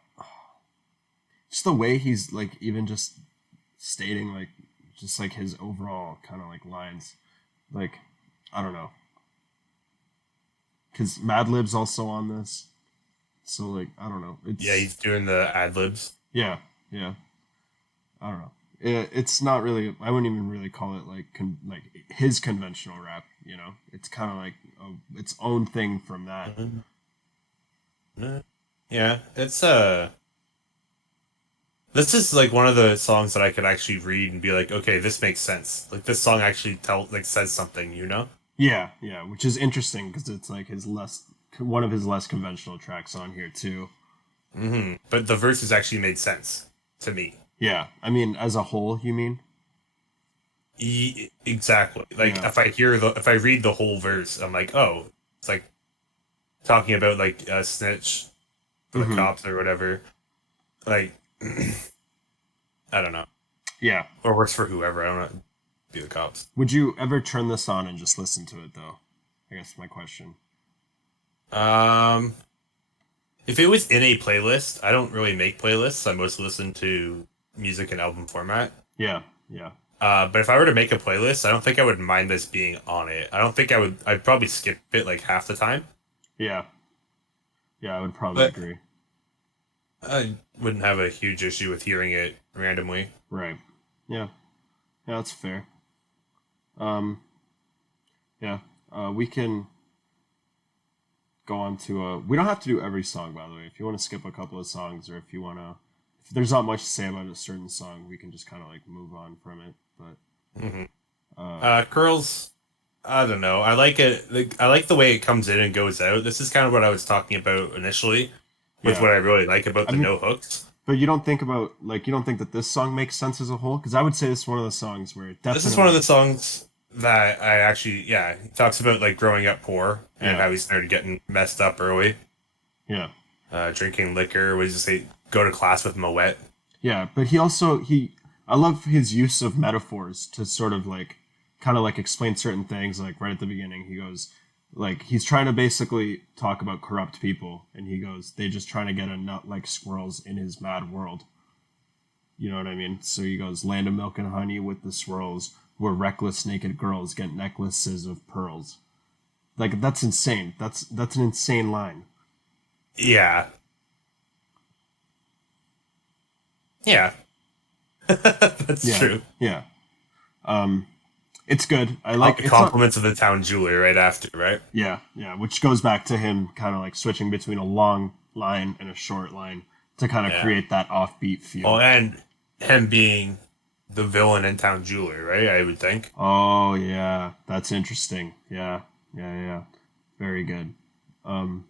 just the way he's like even just stating like just like his overall kind of like lines. Like I don't know. Cuz Madlib's also on this. So like I don't know. It's Yeah, he's doing the ad libs. yeah, yeah. I don't know. It's not really. I wouldn't even really call it like like his conventional rap. You know, it's kind of like its own thing from that. Yeah, it's this is like one of the songs that I could actually read and be like, okay, this makes sense. Like this song actually says something, you know? Yeah, yeah, which is interesting because it's like one of his less conventional tracks on here too. Mm-hmm. But the verses actually made sense to me. Yeah, I mean, as a whole, you mean? Exactly. Like Yeah. if I read the whole verse, I'm like, oh, it's like talking about like a snitch for the Mhm. cops or whatever. Like, I don't know. Yeah. Or works for whoever. I don't know. Be the cops. Would you ever turn this on and just listen to it though? I guess my question. If it was in a playlist, I don't really make playlists. I mostly listen to music in album format. Yeah, yeah, But if I were to make a playlist, I don't think I would mind this being on it. I don't think I would. I'd probably skip it like half the time. yeah, yeah. I would probably But- agree. I wouldn't have a huge issue with hearing it randomly. Right. Yeah. Yeah, that's fair. Yeah. We can go on to we don't have to do every song, by the way. If you want to skip a couple of songs, or if you want to, if there's not much to say about a certain song, we can just kind of like move on from it. But Curls, I don't know. I like it. I like the way it comes in and goes out. This is kind of what I was talking about initially, with Yeah. what I really like about the no hooks. but you don't think that this song makes sense as a whole? Because I would say this is one of the songs where it definitely. This is one of the songs that I actually, yeah, he talks about like growing up poor and Yeah. how he started getting messed up early, Yeah. drinking liquor. What did you say? Go to class with Moet. Yeah, but I love his use of metaphors to sort of like kind of like explain certain things. Like right at the beginning, he goes, Like he's trying to basically talk about corrupt people, and he goes, "They just trying to get a nut like squirrels in his mad world." You know what I mean? So he goes, "Land of milk and honey with the swirls, where reckless naked girls get necklaces of pearls." Like that's insane. That's an insane line. Yeah. Yeah. That's Yeah, true. yeah. It's good. I like it's not. Compliments of the town jeweler right after, right? Yeah, yeah. Which goes back to him kind of like switching between a long line and a short line to kind of Yeah. create that offbeat Oh, feel. and him being the villain in town jeweler, right? I would think. Oh yeah, that's interesting. Yeah, yeah, yeah. Very good. Um,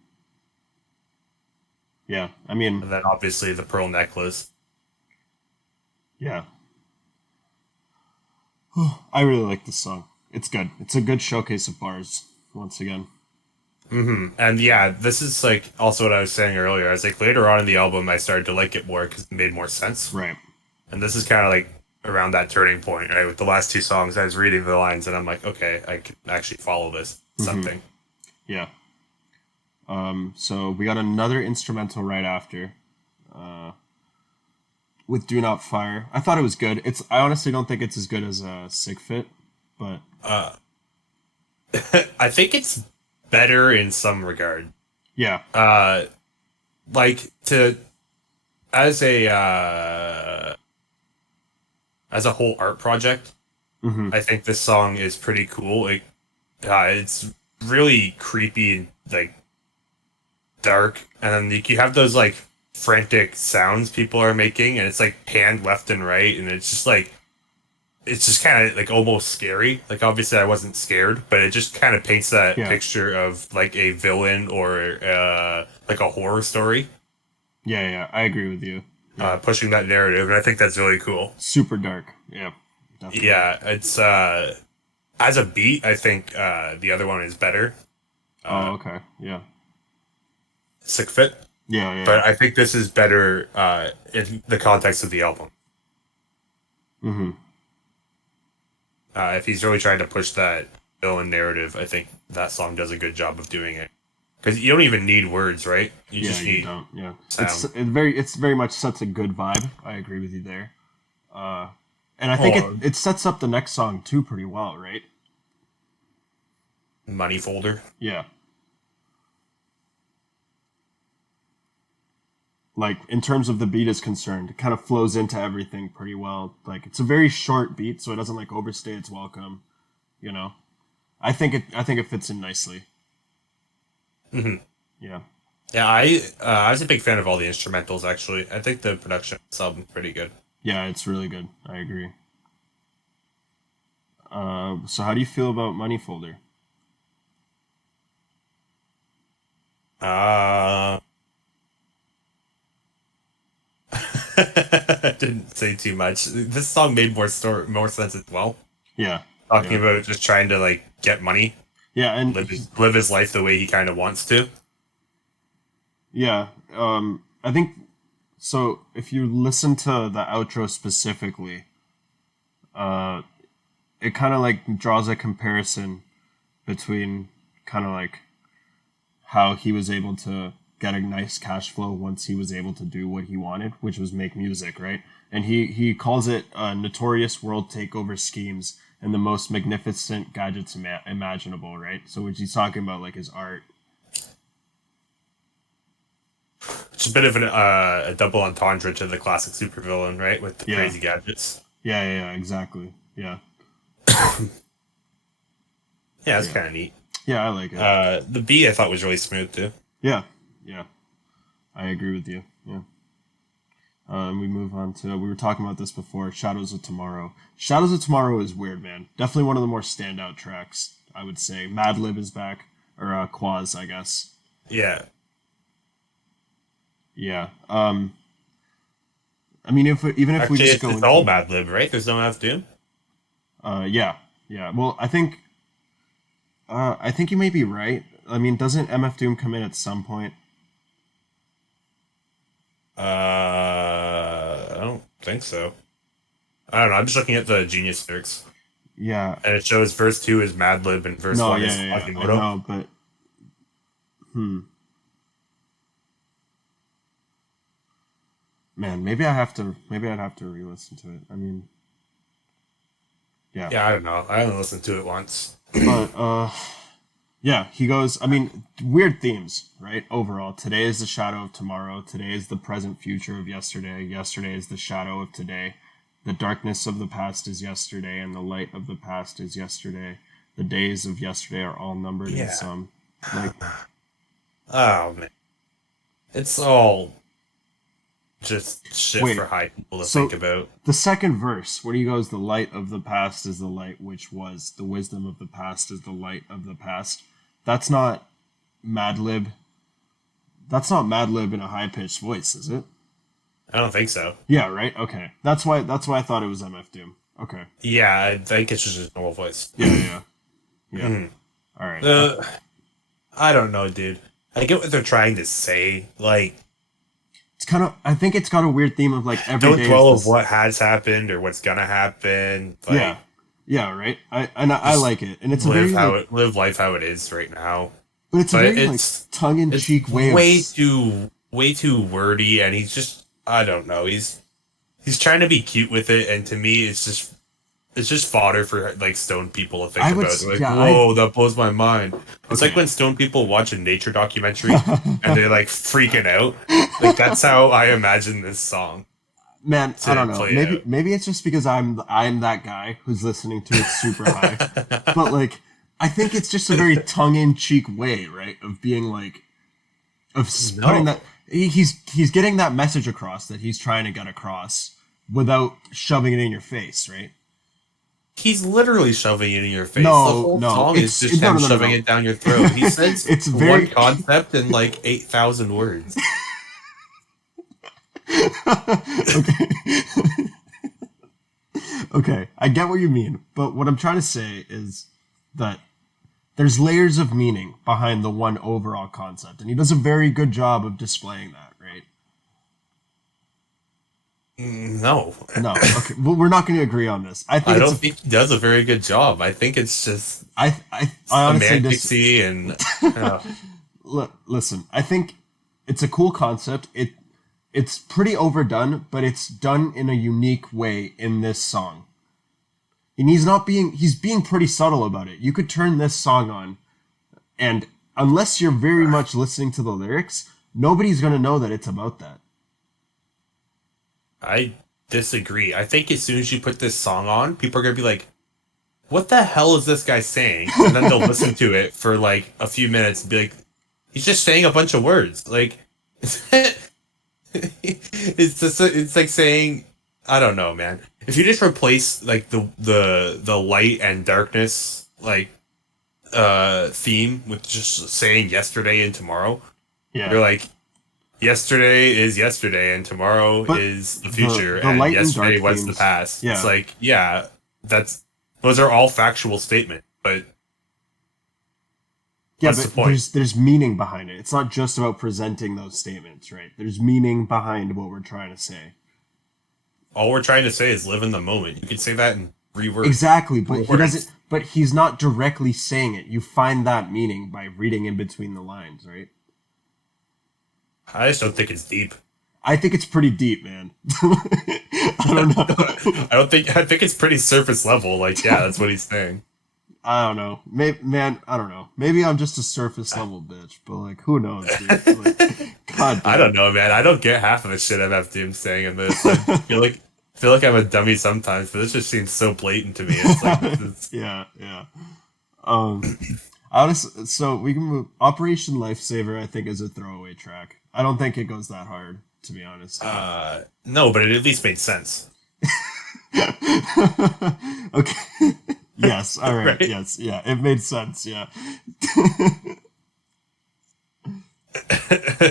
yeah. I mean, And then obviously the pearl necklace. yeah. I really like this song. It's good. It's a good showcase of bars once again. And yeah, this is like also what I was saying earlier. I was like later on in the album, I started to like it more because it made more sense. Right. And this is kind of like around that turning point, right? With the last two songs, I was reading the lines and I'm like, okay, I can actually follow this something. Yeah. So we got another instrumental right after, with "Do Not Fire." I thought it was good. I honestly don't think it's as good as "Sick Fit," but I think it's better in some regard. yeah, Like to as a whole art project, I think this song is pretty cool. It's really creepy and like dark, and then you have those like frantic sounds people are making, and it's like panned left and right, and it's just kind of like almost scary. Like obviously I wasn't scared, but it just kind of paints that yeah, picture of like a villain or like a horror story, yeah, yeah. I agree with you. Yeah, pushing that narrative, and I think that's really cool. super dark. Yeah, definitely. Yeah, it's as a beat, I think the other one is better. Oh, okay. Yeah, Sick Fit. yeah, yeah. But I think this is better in the context of the album. Mm-hmm. If he's really trying to push that villain narrative, I think that song does a good job of doing it. Because you don't even need words, right? You Yeah, just you need don't. Yeah, sound. it's very much sets a good vibe. I agree with you there. And I think Or it sets up the next song too pretty well, right? money folder. Yeah. Like in terms of the beat is concerned, it kind of flows into everything pretty well. Like it's a very short beat, so it doesn't like overstay its welcome. You know, I think it fits in nicely. Yeah, Yeah, I was a big fan of all the instrumentals. Actually, I think the production of this album is pretty good. yeah, it's really good. I agree. So how do you feel about Money Folder? Uh, didn't say too much. This song made more sense as well. Yeah, Talking yeah, about just trying to like get money, yeah, and live his life the way he kind of wants to. yeah. I think so. If you listen to the outro specifically, it kind of like draws a comparison between kind of like how he was able to get a nice cash flow once he was able to do what he wanted, which was make music, right? And he calls it notorious world takeover schemes and the most magnificent gadgets imaginable, right? So which he's talking about like his art. It's a bit of a double entendre to the classic supervillain, right? With the Yeah, crazy gadgets. yeah, yeah, yeah, exactly. Yeah, Yeah, it's yeah, kind of neat. yeah. I like it. The B I thought was really smooth too. Yeah, yeah. I agree with you. Yeah. And we move on to we were talking about this before. Shadows of Tomorrow. Shadows of Tomorrow is weird, man. Definitely one of the more standout tracks. I would say Madlib is back, or Quaz, I guess. Yeah. Yeah. I mean, even if we Actually, just go it's into, all Madlib, right? There's no MFDOOM. yeah, yeah. Well, I think you may be right. I mean, doesn't MF Doom come in at some point? I don't think so. I don't know. I'm just looking at the Genius lyrics. Yeah. And it shows verse 2 is Madlib and verse No, 1 yeah, is yeah, yeah. I Akimoto. know, but man, maybe I'd have to re-listen to it. I mean, yeah. Yeah, I don't know. I only listened to it once. But yeah, he goes, I mean, weird themes, right? Overall, today is the shadow of tomorrow, today is the present future of yesterday, yesterday is the shadow of today. The darkness of the past is yesterday, and the light of the past is yesterday. The days of yesterday are all numbered in Yeah. some. Like, Oh man, it's all just shit Wait, for high people to so think about. the second verse, where he goes, the light of the past is the light which was, the wisdom of the past is the light of the past. That's not Madlib. That's not Madlib in a high pitched voice, is it? I don't think so. Yeah, right. Okay, that's why I thought it was MF Doom. Okay. Yeah, I think it's just his normal voice. Yeah. All right. I don't know, dude. I get what they're trying to say. Like, It's kind of. I think it's got a weird theme of like every don't day dwell is of this- what has happened or what's gonna happen. Like, Yeah, right. I like it, and it's a very like, live life how it is right now. but it's a but very it's- like tongue in It's cheek way way too wordy, and he's just, I don't know. He's trying to be cute with it, and to me, it's just fodder for like stoned people to think I would about. s- They're like, yeah, whoa, that blows my mind. It's Okay. like when stoned people watch a nature documentary and they're like freaking out. Like that's how I imagine this song. Man, I don't know. play out. Maybe it's just because I'm that guy who's listening to it super high. But like, I think it's just a very tongue in cheek way, right, of being like, putting that he's getting that message across that he's trying to get across without shoving it in your face, right? He's literally shoving it in your face. No, the whole no, song it's- is just no, him no, no, shoving no. it down your throat. He says It's very- one concept in like 8,000 words. Okay. Okay, I get what you mean, but what I'm trying to say is that there's layers of meaning behind the one overall concept, and he does a very good job of displaying that, right? No. No, okay, well, we're not going to agree on this. I think I it's don't think he does a very good job. I think it's just I honestly semanticsy and listen. I think it's a cool concept. It's pretty overdone, but it's done in a unique way in this song. And he's being pretty subtle about it. You could turn this song on, and unless you're very much listening to the lyrics, nobody's going to know that it's about that. I disagree. I think as soon as you put this song on, people are gonna be like, "What the hell is this guy saying?" And then they'll listen to it for like a few minutes and be like, "He's just saying a bunch of words." Like, it's like saying, I don't know, man. If you just replace like the light and darkness like theme with just saying yesterday and tomorrow, Yeah. you're like, yesterday is yesterday and tomorrow But is the future the and light and yesterday dark was the themes- past. yeah. It's like, yeah, those are all factual statements, but Yeah, what's but the point? there's meaning behind it. It's not just about presenting those statements, right? There's meaning behind what we're trying to say. All we're trying to say is live in the moment. You could say that in 3 words. Exactly, but he Words. doesn't. But he's not directly saying it. You find that meaning by reading in between the lines, right? I just don't think it's deep. I think it's pretty deep, man. I don't know. I think it's pretty surface level. Like, yeah, that's what he's saying. I don't know. Man, I don't know. Maybe I'm just a surface level bitch, but like, who knows, dude? Like, God damn. I don't know, man. I don't get half of the shit MFDOOM saying in this. I feel like I'm a dummy sometimes, but this just seems so blatant to me. It's like, Yeah. Honestly, so we can move. Operation Lifesaver, I think, is a throwaway track. I don't think it goes that hard, to be honest. no, but it at least made sense. Okay. Yes. All right. Right? Yes. Yeah. It made sense. Yeah.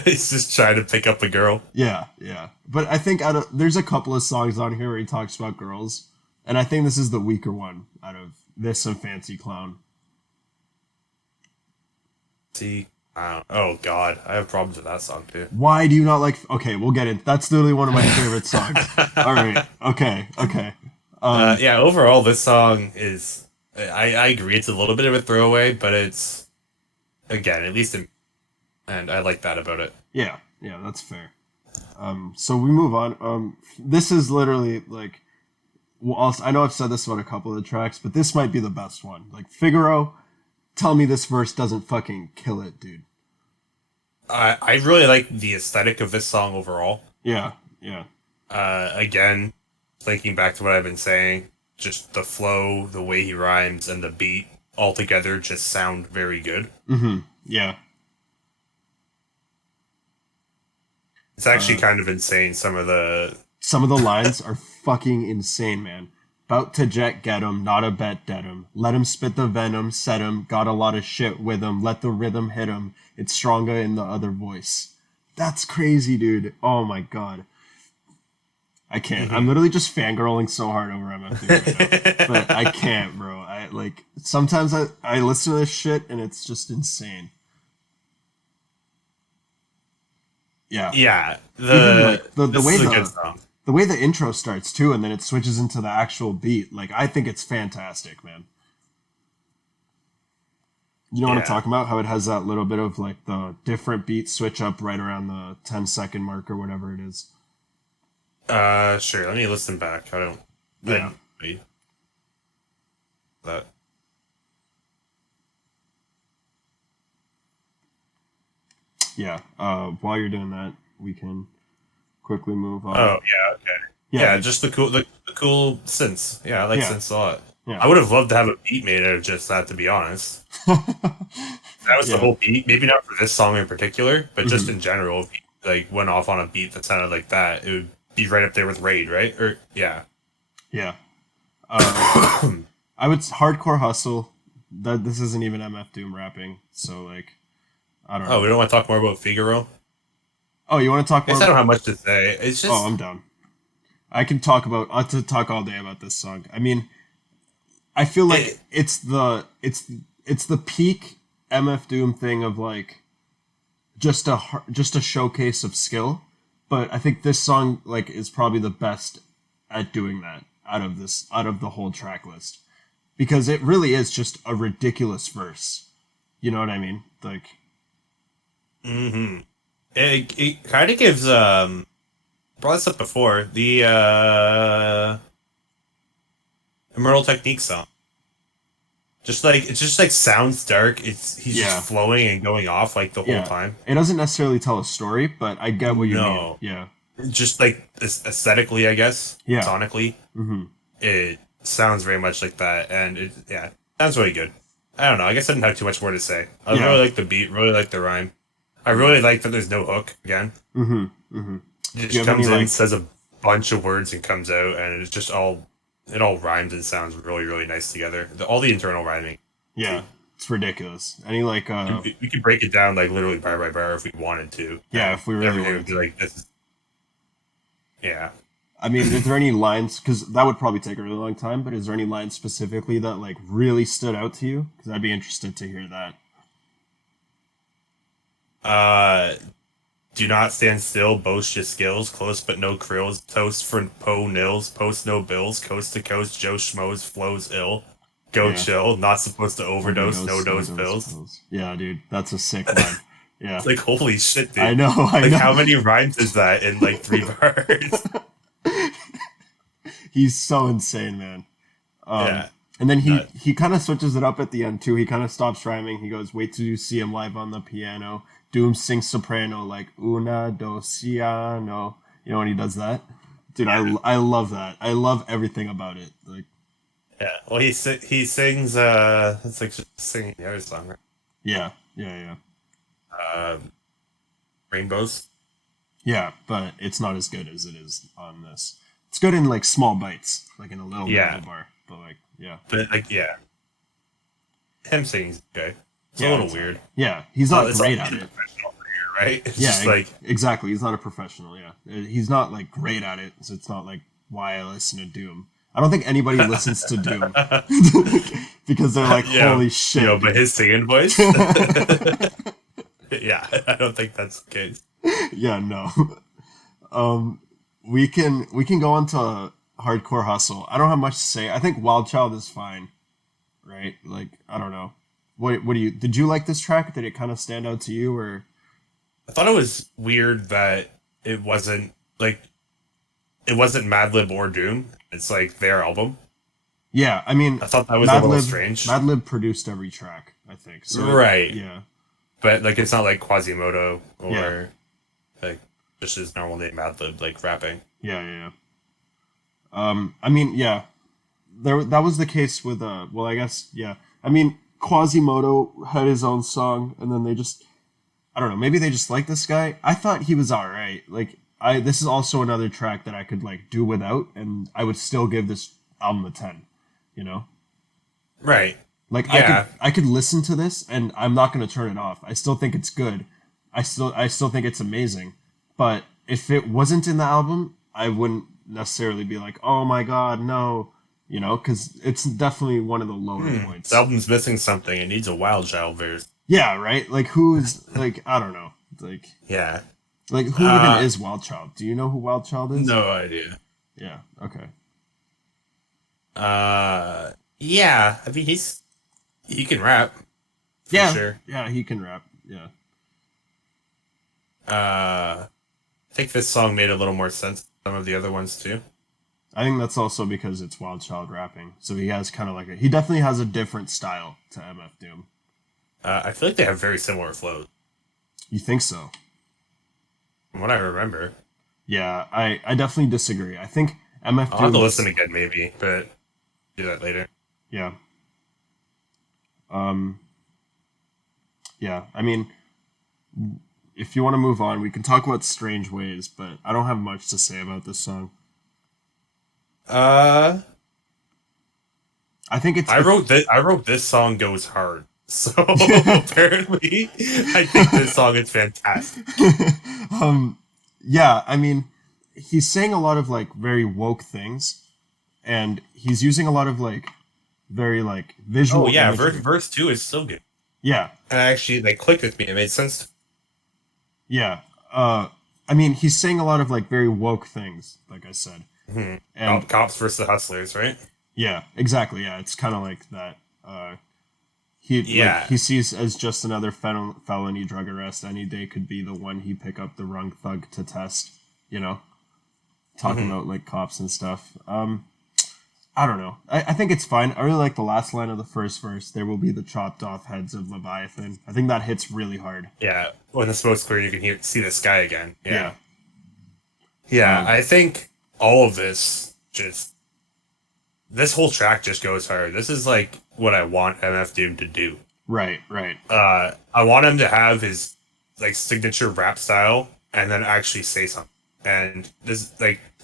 He's just trying to pick up a girl. Yeah. But I think there's a couple of songs on here where he talks about girls, and I think this is the weaker one out of this and Fancy Clown. See, oh god, I have problems with that song too. Why do you not like? Okay, we'll get in. That's literally one of my favorite songs. All right. Okay. Yeah, overall, this song is. I agree, it's a little bit of a throwaway, but it's. Again, at least. And I like that about it. Yeah, that's fair. So we move on. This is literally like. Well, I know I've said this about a couple of the tracks, but this might be the best one. Like, Figaro, tell me this verse doesn't fucking kill it, dude. I really like the aesthetic of this song overall. Yeah. Again, thinking back to what I've been saying, just the flow, the way he rhymes, and the beat all together just sound very good. Mm-hmm. Yeah. It's actually kind of insane. Some of the lines are fucking insane, man. Bout to jet, get 'em, not a bet, dead 'em. Let 'em spit the venom, set 'em, got a lot of shit with 'em. Let the rhythm hit 'em. It's stronger in the other voice. That's crazy, dude. Oh my god. I can't. I'm literally just fangirling so hard over MFDOOM right now. But I can't, bro. I like sometimes I listen to this shit and it's just insane. Yeah. Yeah. The way the intro starts too, and then it switches into the actual beat. Like, I think it's fantastic, man. You know what I'm talking about? How it has that little bit of like the different beat switch up right around the 10-second mark or whatever it is. Sure. Let me listen back. I don't. Yeah. That. Yeah. While you're doing that, we can quickly move on. Oh yeah. Okay. Yeah. Just the cool synths. Yeah, I like synths a lot. Yeah. I would have loved to have a beat made out of just that, to be honest. That was the whole beat. Maybe not for this song in particular, but just in general, if you, like, went off on a beat that sounded like that, it would be right up there with Raid, right? Or yeah. I would hardcore hustle. That this isn't even MFDOOM rapping, so like, I don't know. Oh, we don't want to talk more about Figaro? Oh, you want to talk more? I don't have much to say. It's just. Oh, I'm down. I can talk all day about this song. I mean, I feel like it's the peak MFDOOM thing of like just a showcase of skill, but I think this song like is probably the best at doing that out of the whole track list, because it really is just a ridiculous verse. You know what I mean? Like, it kind of gives brought this up before, the Immortal Technique song. It just like sounds dark. He's just flowing and going off like the whole time. It doesn't necessarily tell a story, but I get what you mean. Yeah. Just like aesthetically, I guess. Yeah. Sonically. It sounds very much like that, and it sounds really good. I don't know. I guess I didn't have too much more to say. I really like the beat, really like the rhyme. I really like that there's no hook again. It just comes in, says a bunch of words and comes out, and it's just all rhymes and sounds really, really nice together. All the internal rhyming. Yeah, it's ridiculous. Any like we could break it down like literally bar by bar if we wanted to. Yeah, if we really everything wanted would be to. like this. Yeah. I mean, is there any lines? Because that would probably take a really long time. But is there any lines specifically that like really stood out to you? Because I'd be interested to hear that. Do not stand still, boast your skills, close but no krills, toast for po nils, post no bills, coast to coast, Joe Schmoes flows ill, go chill, not supposed to overdose, no dose pills. Yeah, dude, that's a sick line. Yeah. It's like, holy shit, dude. I know. How many rhymes is that in like 3 bars? He's so insane, man. And then he kind of switches it up at the end too. He kind of stops rhyming. He goes, "Wait till you see him live on the piano." Doom sings soprano like una dosiano. You know when he does that, dude. I love that. I love everything about it. Like, yeah. Well, he sings. It's like just singing the other song, right? Yeah. Rainbows. Yeah, but it's not as good as it is on this. It's good in like small bites, like in a little bar. But like, yeah. But like, yeah. Him singing's okay. It's a little weird. Yeah, he's not great at it. Right? It's just like exactly. He's not a professional. Yeah, he's not like great at it. So it's not like why I listen to Doom. I don't think anybody listens to Doom because they're like, holy shit. But his singing voice. Yeah, I don't think that's the case. Yeah, no. We can go on to Hardcore Hustle. I don't have much to say. I think Wild Child is fine, right? Like, I don't know. What do you did you like this track? Did it kind of stand out to you, or I thought it was weird that it wasn't like it wasn't Madlib or Doom. It's like their album. yeah? I mean, I thought that was a little strange. Madlib produced every track, I think. So Right. yeah, But like it's not like Quasimodo or Yeah. like just his normal name Madlib like rapping. yeah. I mean, yeah. That was the case with well, I guess yeah. I mean, Quasimodo had his own song, and then they just I don't know. Maybe they just like this guy. I thought he was all right. Like this is also another track that I could like do without, and I would still give this album a 10. You know, Right. like Yeah. I could listen to this, and I'm not gonna turn it off. I still think it's good. I still think it's amazing. But if it wasn't in the album, I wouldn't necessarily be like, oh my god, no. You know, because it's definitely one of the lower points. This album's missing something. It needs a Wild Child verse. Yeah, right. Like who's like I don't know. Yeah. Like who even is Wild Child? Do you know who Wild Child is? No idea. Yeah. Okay. Yeah. I mean he can rap. For Yeah. sure. Yeah, he can rap. Yeah. I think this song made a little more sense than some of the other ones too. I think that's also because it's Wild Child rapping. So he has kind of like he definitely has a different style to MF Doom. I feel like they have very similar flows, You think so? from what I remember. Yeah, I definitely disagree. I think MF I'll have Doom to listen again, maybe, but do that later. Yeah. Um yeah, I mean if you want to move on, we can talk about Strange Ways, but I don't have much to say about this song. Uh, I think it's I wrote this song goes hard. So apparently, I think this song is fantastic. yeah, I mean, he's saying a lot of like very woke things, and he's using a lot of like very like visual. Oh yeah, imagery. verse 2 is so good. Yeah, And actually, they clicked with me. It made sense. yeah. I mean, he's saying a lot of like very woke things, like I said. And Cops versus hustlers, right? yeah, exactly. Yeah, it's kind of like that. He sees as just another felony drug arrest. Any day could be the one he pick up the wrong thug to test. You know, talking about like cops and stuff. I don't know. I think it's fine. I really like the last line of the first verse. There will be the chopped off heads of Leviathan. I think that hits really hard. Yeah. When the smoke's clear, you can see the sky again. Yeah. Yeah, I think all of this this whole track just goes hard. This is like what I want MF Doom to do. Right. I want him to have his like signature rap style and then actually say something. And this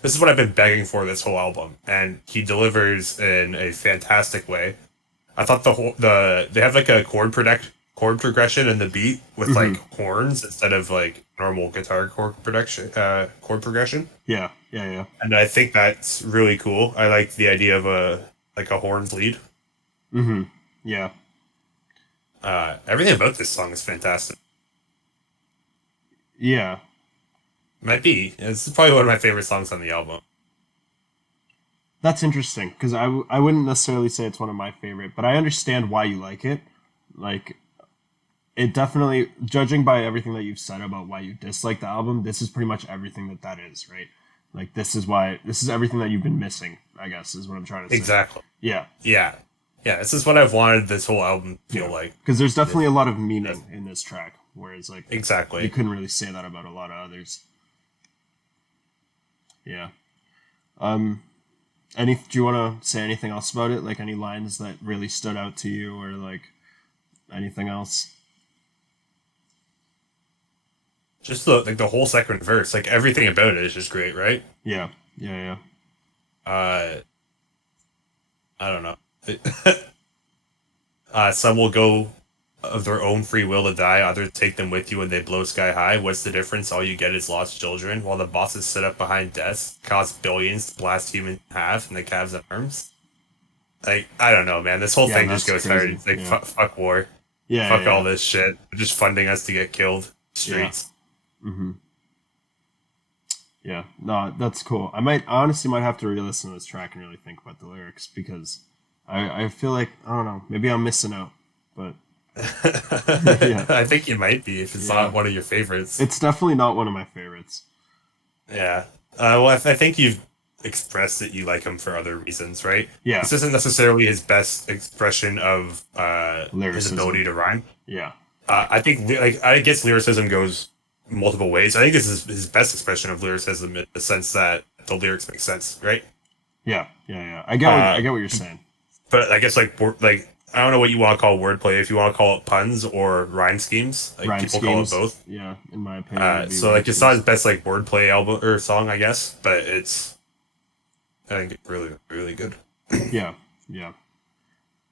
is what I've been begging for this whole album, and he delivers in a fantastic way. I thought they have like a chord progression in the beat with like horns instead of like normal guitar chord progression. Yeah. And I think that's really cool. I like the idea of a horns lead. Yeah. Everything about this song is fantastic. Yeah. Might be. It's probably one of my favorite songs on the album. That's interesting because I wouldn't necessarily say it's one of my favorite, but I understand why you like it. Like, it definitely, judging by everything that you've said about why you dislike the album, this is pretty much everything that is, right? Like, this is everything that you've been missing, I guess, is what I'm trying to say. Exactly. Yeah. Yeah. This is what I've wanted this whole album to feel like. Because there's definitely a lot of meaning in this track, whereas, like, Exactly. you couldn't really say that about a lot of others. Yeah. Do you want to say anything else about it? Like, any lines that really stood out to you, or, like, anything else? Just the whole second verse, like everything about it is just great, right? Yeah. I don't know. Some will go of their own free will to die, others take them with you when they blow sky high. What's the difference? All you get is lost children, while the bosses sit up behind desks, cost billions to blast humans in half in the calves and arms. Like, I don't know, man. This whole thing just goes hard. It's like, fuck war. Fuck all this shit. They're just funding us to get killed. Streets. Yeah. Yeah, no, that's cool. I honestly might have to re-listen to this track and really think about the lyrics because I feel like I don't know, maybe I'm missing out, but yeah, I think you might be if it's yeah, not one of your favorites. it's definitely not one of my favorites. Yeah. Well, I think you've expressed that you like him for other reasons, right? Yeah, This isn't necessarily his best expression of his ability lyricism. to rhyme. Yeah, I think like I guess lyricism goes multiple ways. I think this is his best expression of lyricism in the sense that the lyrics make sense, right? yeah. I Uh, get what you're saying. but I guess like I don't know what you want to call wordplay. If you want to call it puns or rhyme schemes, like Rhyme people call it schemes. both. Yeah, in my opinion, would be So rhyme like it's not his schemes. best like wordplay album or song, I guess, but I think it's really good. Yeah, yeah.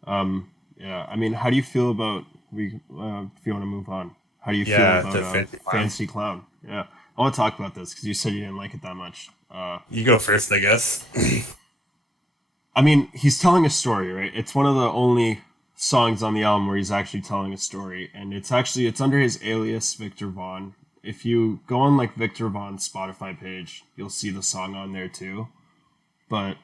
Yeah. I mean, how do you feel about if you want to move on? How do you feel Yeah, about the fancy clown. Fancy Clown? Yeah, I want to talk about this because you said you didn't like it that much. You go first, I guess. I mean, he's telling a story, right? It's one of the only songs on the album where he's actually telling a story, and it's under his alias Victor Vaughn. If you go on like Victor Vaughn's Spotify page, you'll see the song on there too. But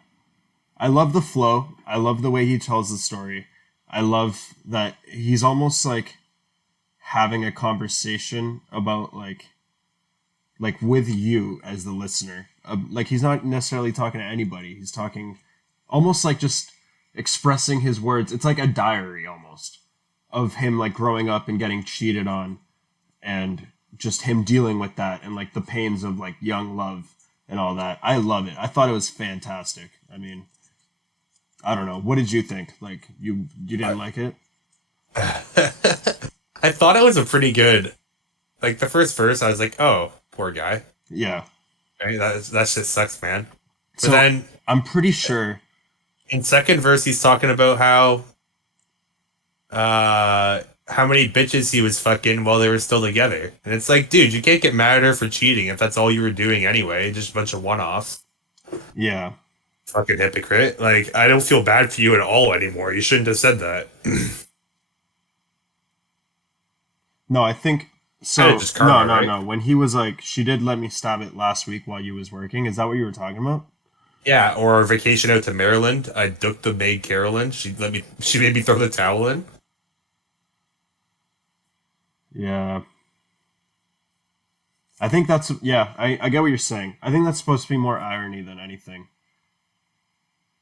I love the flow. I love the way he tells the story. I love that he's almost like having a conversation about like with you as the listener. Like he's not necessarily talking to anybody. He's talking almost like just expressing his words. It's like a diary almost of him like growing up and getting cheated on and just him dealing with that and like the pains of like young love and all that. I love it. I thought it was fantastic. I mean, I don't know. What did you think? Like you didn't like it? I thought it was a pretty good. Like the first verse, I was like, "Oh, poor guy." Yeah. Right? That shit sucks, man. But So then I'm pretty sure. in second verse, he's talking about how many bitches he was fucking while they were still together, and it's like, dude, you can't get mad at her for cheating if that's all you were doing anyway. Just a bunch of one-offs. Yeah. Fucking hypocrite. Like, I don't feel bad for you at all anymore. You shouldn't have said that. No, I think so. Kinda just karma, right? No. When he was like, she did let me stab it last week while you was working. Is that what you were talking about? Yeah, or vacation out to Maryland. I dooked the maid Carolyn. She made me throw the towel in. Yeah. I think that's yeah. I get what you're saying. I think that's supposed to be more irony than anything.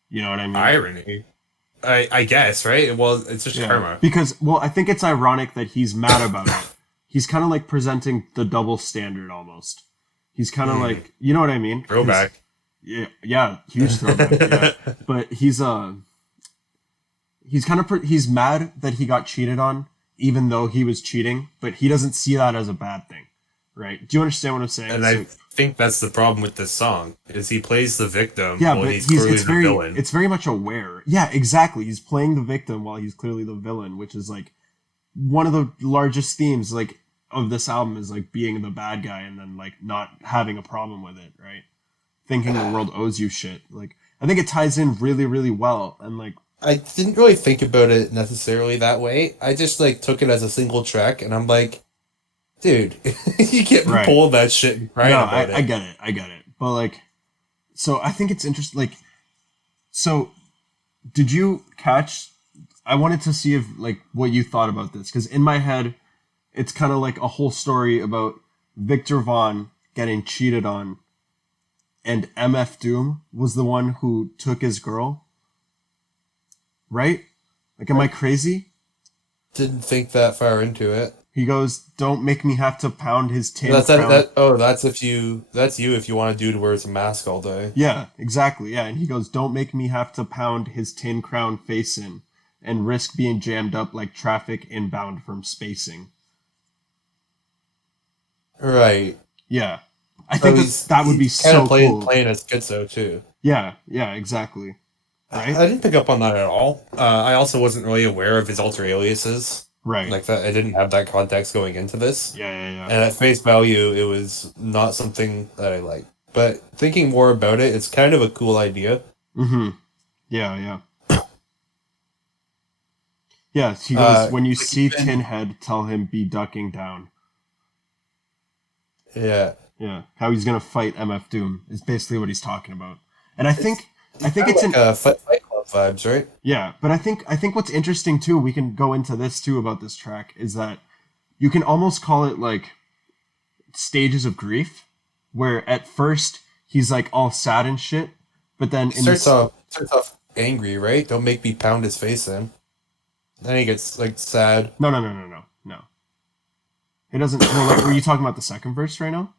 You know what I mean? Irony. I guess, right? Well, it's just Yeah. karma. Because well, I think it's ironic that he's mad about it. He's kind of like presenting the double standard almost. He's kind of like, you know what I mean? 'Cause- Throwback. yeah, huge throwback. Yeah, but he's kind of he's mad that he got cheated on, even though he was cheating. But he doesn't see that as a bad thing, right? Do you understand what I'm saying? And I think that's the problem with this song, is he plays the victim Yeah, while but he's clearly it's the very villain. it's very much aware. Yeah, exactly. He's playing the victim while he's clearly the villain, which is like one of the largest themes like of this album is like being the bad guy and then like not having a problem with it, right? Thinking the world owes you shit. Like I think it ties in really, really well. And like I didn't really think about it necessarily that way. I just like took it as a single track, and I'm like, dude, you can't be Right. pulling that shit and crying no, about it. I get it. I get it. But like so I think it's interesting like so did you catch I wanted to see if like what you thought about this because in my head it's kind of like a whole story about Victor Vaughn getting cheated on and MFDOOM was the one who took his girl. Right? Like, am I crazy? Didn't think that far into it. He goes, "Don't make me have to pound his tin That's crown." that's you if you want a dude who wears a mask all day. Yeah, exactly. Yeah, and he goes, "Don't make me have to pound his tin crown face in and risk being jammed up like traffic inbound from spacing." Right. Yeah, I think that would be so cool. Playing as schizo too. Yeah, exactly. Right? I didn't pick up on that at all. I also wasn't really aware of his alter aliases. Right. Like that, I didn't have that context going into this. Yeah. And at face value, it was not something that I liked. But thinking more about it, it's kind of a cool idea. Mm-hmm. Yeah. Yeah, he goes, when you see Tin Head, tell him be ducking down. Yeah. Yeah, how he's gonna fight MFDOOM is basically what he's talking about. And I think It's like Fight Club vibes, right? yeah, but I think what's interesting too, we can go into this too about this track, is that you can almost call it like stages of grief, where at first he's like all sad and shit, but then Starts off angry, right? Don't make me pound his face in. Then he gets like sad. No. It doesn't. Well, like, were you talking about the second verse right now?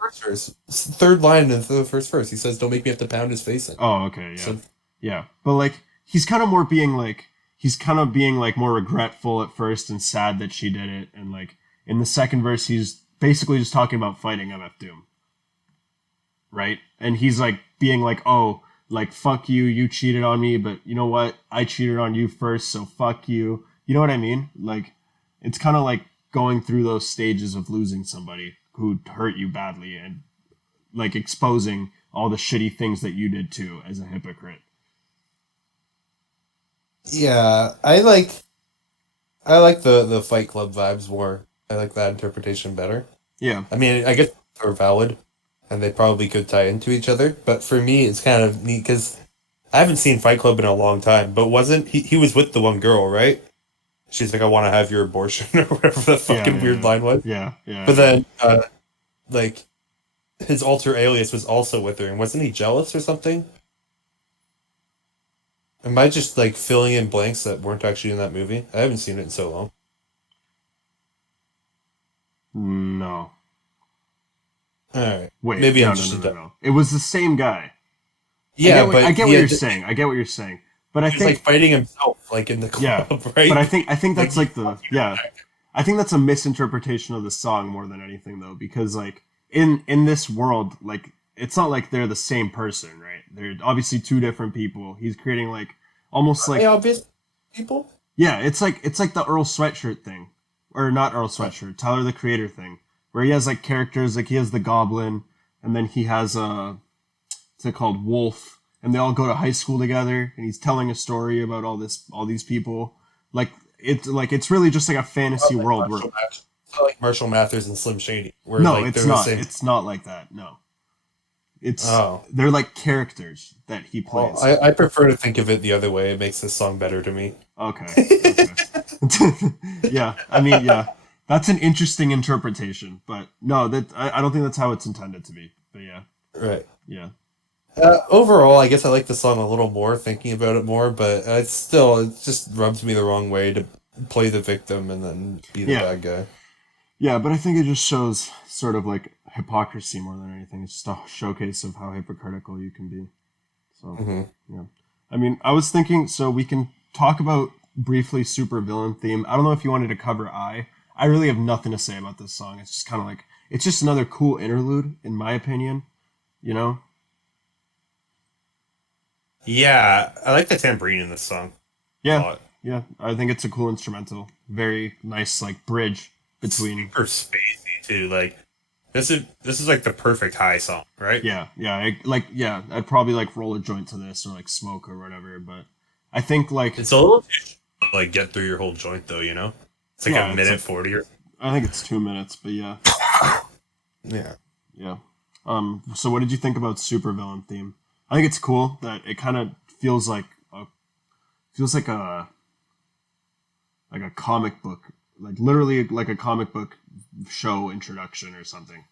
First verse, third line in the first verse, he says, "Don't make me have to pound his face in." Oh, okay, yeah, So yeah. But like, he's kind of more being like, he's kind of being like more regretful at first and sad that she did it, and like in the second verse, he's basically just talking about fighting MFDOOM, right? And he's like being like, oh, like fuck you, you cheated on me, but you know what? I cheated on you first, so fuck you. You know what I mean? Like, it's kind of like going through those stages of losing somebody who hurt you badly and like exposing all the shitty things that you did too as a hypocrite. yeah, I like the Fight Club vibes more. I like that interpretation better. Yeah. I mean, I guess they're valid, and they probably could tie into each other. But for me, it's kind of neat because I haven't seen Fight Club in a long time. But wasn't he? He was with the one girl, right? She's like, "I want to have your abortion," or whatever the fucking weird line was. Yeah. But then, like, his alter alias was also with her, and wasn't he jealous or something? Am I just like filling in blanks that weren't actually in that movie? I haven't seen it in so long. No. All right, Wait. maybe no, I'm no, just no, a no, dumb. no. It was the same guy. Yeah, but I get he what you're had saying. I get what you're saying. But I He's like think fighting himself, like in the yeah. club, right? But I think that's like the fucking yeah. I think that's a misinterpretation of the song more than anything though, because like in this world, like it's not like they're the same person, right? They're obviously two different people. He's creating like almost Are like they obvious people? yeah, it's like the Earl Sweatshirt thing, or not Earl Sweatshirt, Tyler the Creator thing, where he has like characters like he has the Goblin, and then he has what's it called, Wolf, and they all go to high school together, and he's telling a story about all these people, like it's really just like a fantasy world where Like Marshall Mathers and Slim Shady, where no, like it's they're not. the same. It's not like that. No, it's Oh, they're like characters that he well, plays. I prefer to think of it the other way. It makes this song better to me. Okay. Yeah, I mean, yeah, that's an interesting interpretation, but no, that I don't think that's how it's intended to be. But yeah, Right. yeah, Overall, I guess I like the song a little more, thinking about it more, but it just rubs me the wrong way to play the victim and then be the yeah, bad guy. yeah. But I think it just shows sort of like hypocrisy more than anything. It's just a showcase of how hypocritical you can be. So Hmm. yeah, I mean, I was thinking so we can talk about briefly super villain theme. I don't know if you wanted to cover I. I really have nothing to say about this song. It's just kind of like it's just another cool interlude, in my opinion. You know? Yeah, I like the tambourine in this song a Yeah, lot. yeah. I think it's a cool instrumental. Very nice, like bridge between. Super spacey too. Like this is like the perfect high song, right? Yeah, yeah. Yeah. I'd probably like roll a joint to this or like smoke or whatever. But I think like It's a little too like get through your whole joint though, you know? It's like yeah, a minute 40 or I think it's 2 minutes. But yeah, yeah. yeah. So what did you think about super villain theme? I think it's cool that it kind of feels like a comic book, like literally like a comic book show introduction or something.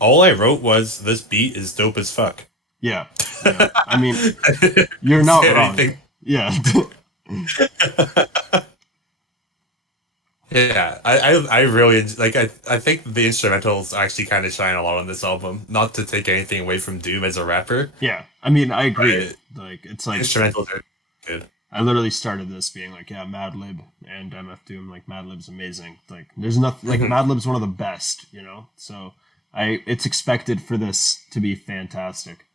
All I wrote was this beat is dope as fuck. Yeah, yeah. I mean, you're Didn't not say wrong. anything. Yeah, Yeah, I really like I think the instrumentals actually kind of shine a lot on this album. Not to take anything away from Doom as a rapper, yeah. I mean, I agree. but Like, it's like instrumentals are good. I literally started this being like, yeah, Madlib and MFDOOM. Like, Madlib's amazing. Like, there's nothing like Madlib's one of the best. You know, so it's expected for this to be fantastic.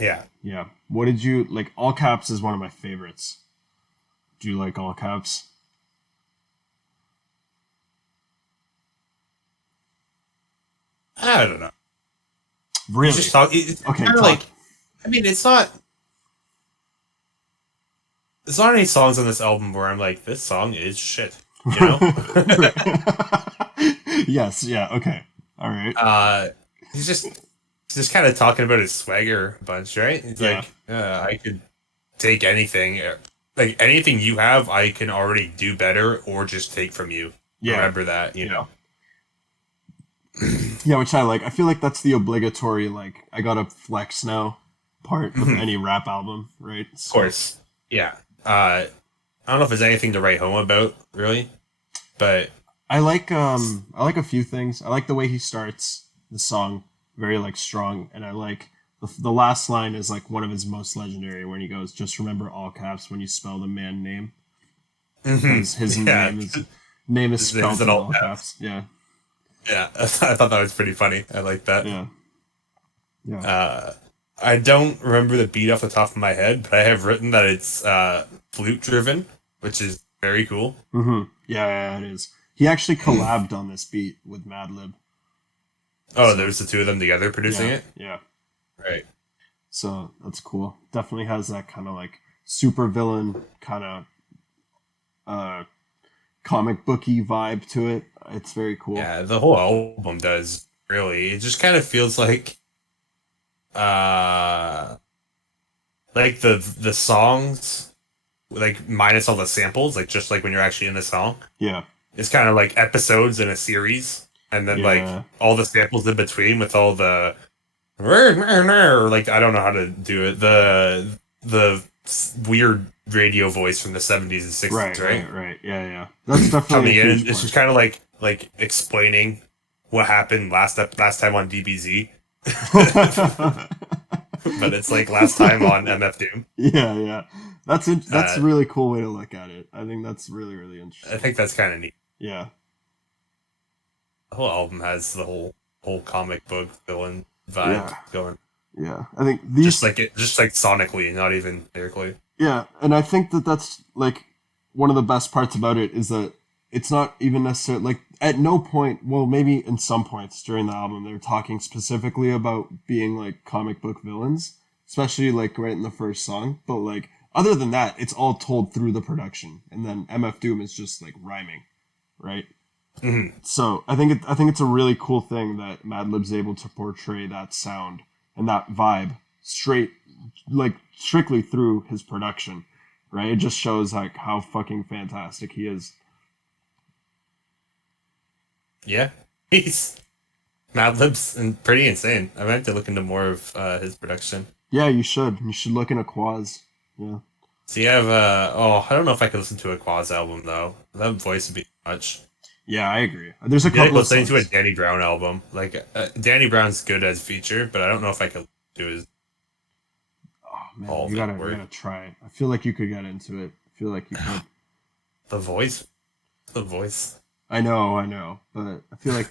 Yeah. Yeah. What did you like? All caps is one of my favorites. Do you like all caps? I don't know. Really? It's just talk. It's Okay, kind of talk. like. I mean, it's not. There's not any songs on this album where I'm like, this song is shit. you know. Yes, yeah, okay. All right. He's just kind of talking about his swagger a bunch, right? He's Yeah. like, I could take anything, like anything you have, I can already do better or just take from you. Yeah. Remember that, you Yeah. know. Yeah, which I like. I feel like that's the obligatory like I gotta flex now part of Of any rap album, right? So, course, yeah. I don't know if there's anything to write home about, really, but I like a few things. I like the way he starts the song, very like strong, and I like the last line is like one of his most legendary when he goes, "Just remember all caps when you spell the man name," because his yeah, name is his name is spelled in in all all caps. caps. Yeah, Yeah, I thought that was pretty funny. I like that. yeah, yeah. I don't remember the beat off the top of my head, but I have written that it's flute driven, which is very cool. Yeah, it is. He actually collabed on this beat with Madlib. Oh, So there's the two of them together producing yeah, it. yeah. Right. So that's cool. Definitely has that kind of like super villain kind of uh comic booky vibe to it. It's very cool. Yeah, the whole album does really. It just kind of feels uh like the songs like minus all the samples, like just like when you're actually in the song. Yeah. It's kind of like episodes in a series, and then like Yeah. all the samples in between with all the like I don't know how to do it. The weird radio voice from the 70s and 60s, right? Right. Yeah. That's definitely Coming a in, huge it's just part. kind of like explaining what happened last time on DBZ, but it's like last time on MFDOOM. Yeah. That's a Uh, really cool way to look at it. I think that's really I interesting. think that's kind of neat. Yeah. The whole album has the whole comic book villain vibe Yeah. going, Yeah. I think these just like sonically, not even lyrically. Yeah, and I think that that's like one of the best parts about it is that it's not even necessarily like at no point, well, maybe in some points during the album, they're talking specifically about being like comic book villains, especially like right in the first song. But like other than that, it's all told through the production, and then MF Doom is just like rhyming, right? Hmm. So I think it's a really cool thing that Madlib's able to portray that sound and that vibe straight like strictly through his production, right? It just shows like how fucking fantastic he is. Yeah, he's Madlib's and pretty insane. I meant to look into more of his production. Yeah, you should. You should look into Quaz. Yeah. So you have I don't know if I could listen to a Quaz album though. That voice would be too much. Yeah, I agree. There's a I feel like couple of listening to a songs. Danny Brown album. Like Danny Brown's good as feature, but I don't know if I could do his Oh man, all of it. you Word. gotta try it. I feel like you could get into it. I feel like you could. The voice, the voice. I know, but I feel like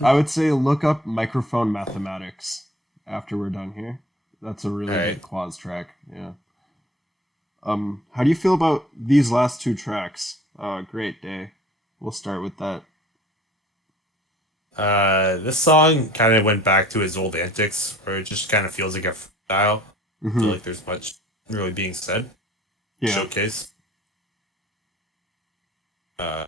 I would say look up microphone mathematics after we're done here. That's a really All good right. Quaz track. Yeah. How do you feel about these last two tracks? Great Day. We'll start with that. This song kind of went back to his old antics, where it just kind of feels like a style. I feel Hmm. like there's much really being said. Yeah. Showcase. Uh,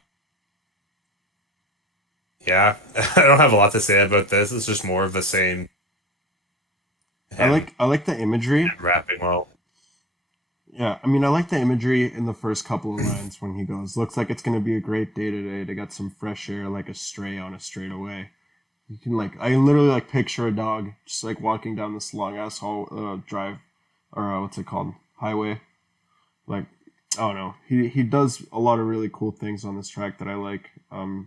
yeah, I don't have a lot to say about this. It's just more of the same. Him I like the imagery. rapping well. Yeah, I mean I like the imagery in the first couple of lines when he goes, "Looks like it's gonna be a great day today to get some fresh air like a stray on a straightaway." You can like I literally like picture a dog just like walking down this long ass hall drive or what's it called highway. Like I don't know. He does a lot of really cool things on this track that I like. Let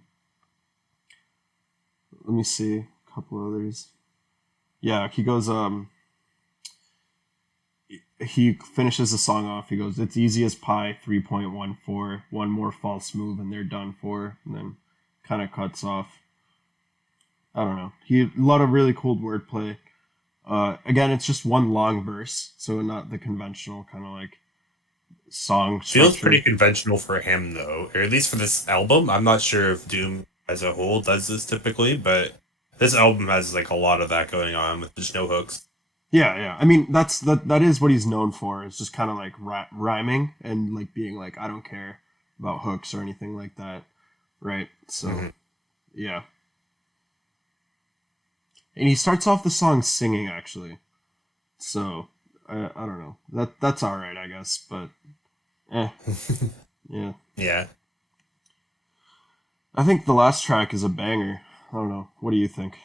me see a couple others. Yeah, he goes he finishes the song off. He goes, "It's easy as pie, 3.14. One more false move and they're done for." And then kind of cuts off. I don't know. He a lot of really cool wordplay. Again, it's just one long verse, so not the conventional kind of like song Feels pretty structure. conventional for him though, or at least for this album. I'm not sure if Doom as a whole does this typically, but this album has like a lot of that going on with just no hooks. Yeah. I mean, that is what he's known for. It's just kind of like rhyming and like being like, I don't care. about hooks or anything like that, right? So yeah, and he starts off the song singing actually. So I don't know, that's all right, I guess, but yeah. Yeah. I think the last track is a banger. I don't know. What do you think?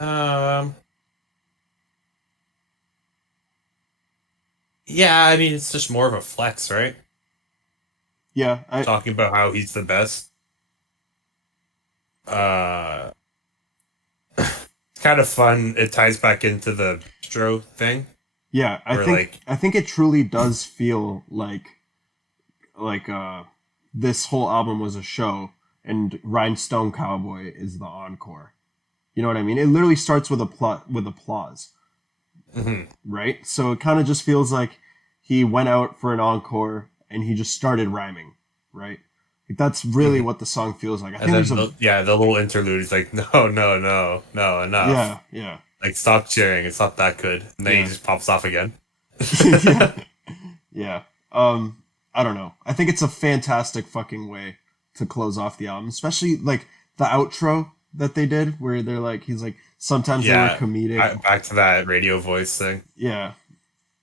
Um. Yeah, I mean, it's just more of a flex, right? Yeah, I Talking about how he's the best. Uh, it's kind of fun. It ties back into the Stro thing, yeah, where like, I think it truly does feel like this whole album was a show and Rhinestone Cowboy is the encore. You know what I mean? It literally starts with with applause, mhm. right? So it kind of just feels like he went out for an encore and he just started rhyming, right? Like that's really what the song feels like. I And think then there's a the little interlude is like, no, no, no, no, enough. yeah, yeah, Like, stop cheering. It's not that good. And then he yeah, just pops off again. yeah, yeah. I don't know. I think it's a fantastic fucking way to close off the album, especially like the outro that they did, where they're like, he's like, sometimes they were Yeah, comedic, back to that radio voice thing. yeah,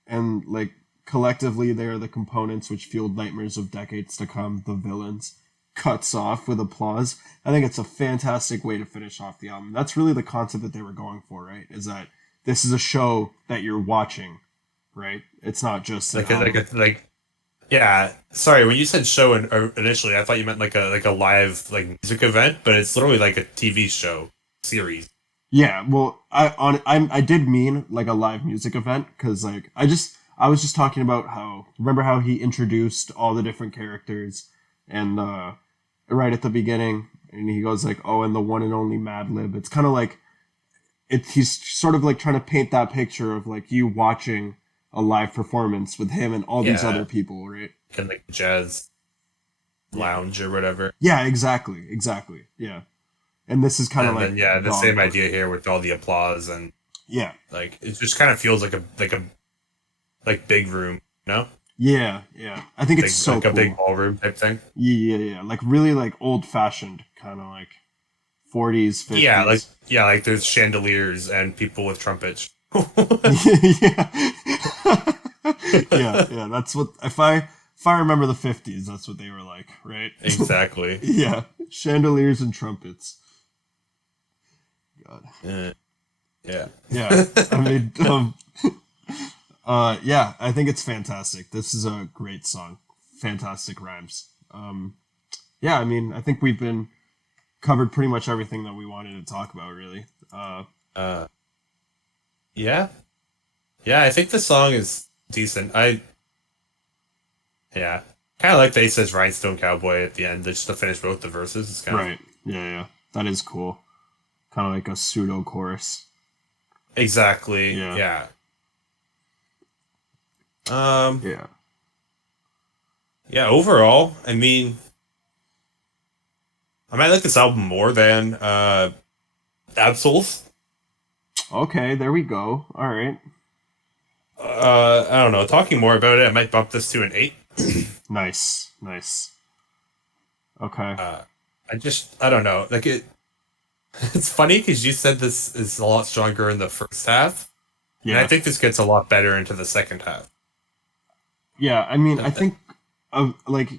and like collectively they are the components which fueled nightmares of decades to come. The villains cuts off with applause. I think it's a fantastic way to finish off the album. That's really the concept that they were going for, right? Is that this is a show that you're watching, right? It's not just an album. Yeah. Sorry, when you said show initially, I thought you meant like a live like music event, but it's literally like a TV show series. Yeah, well, I did mean like a live music event because like I was just talking about how remember how he introduced all the different characters and right at the beginning and he goes like, oh, and the one and only Madlib. It's kind of like he's sort of like trying to paint that picture of like you watching a live performance with him and all these other Yeah, people, right? and like jazz Yeah, lounge or whatever. yeah, exactly, yeah. And this is kind of And like then yeah, the the same encore. idea here with all the applause and Yeah, like it just kind of feels like a like big room, you know? yeah. I think it's Big so like a big cool. ballroom type thing. Yeah. Like really like old fashioned, kind of like 40s, Yeah, 50s. like there's chandeliers and people with trumpets. yeah. Yeah. That's what if I remember the 50s, that's what they were like, right? Exactly. Yeah. Chandeliers and trumpets. God. Uh, yeah. Yeah. I mean, yeah, I think it's fantastic. This is a great song. Fantastic rhymes. Yeah, I mean, I think we've been covered pretty much everything that we wanted to talk about, really. Uh, yeah. Yeah, I think the song is decent. Yeah. Kind of like that he says Rhinestone Cowboy at the end, just to finish both the verses. It's kind of Right. Yeah. That is cool. Kind of like a pseudo chorus. exactly. Yeah. Yeah. Um. Yeah. Yeah. Overall, I mean, I might like this album more than Absol. Okay, there we go. All right. I don't know. Talking more about it, I might bump this to an 8. Nice. Okay. I don't know. Like it. It's funny because you said this is a lot stronger in the first half, and I Yeah. think this gets a lot better into the second half. Yeah, I mean, I think like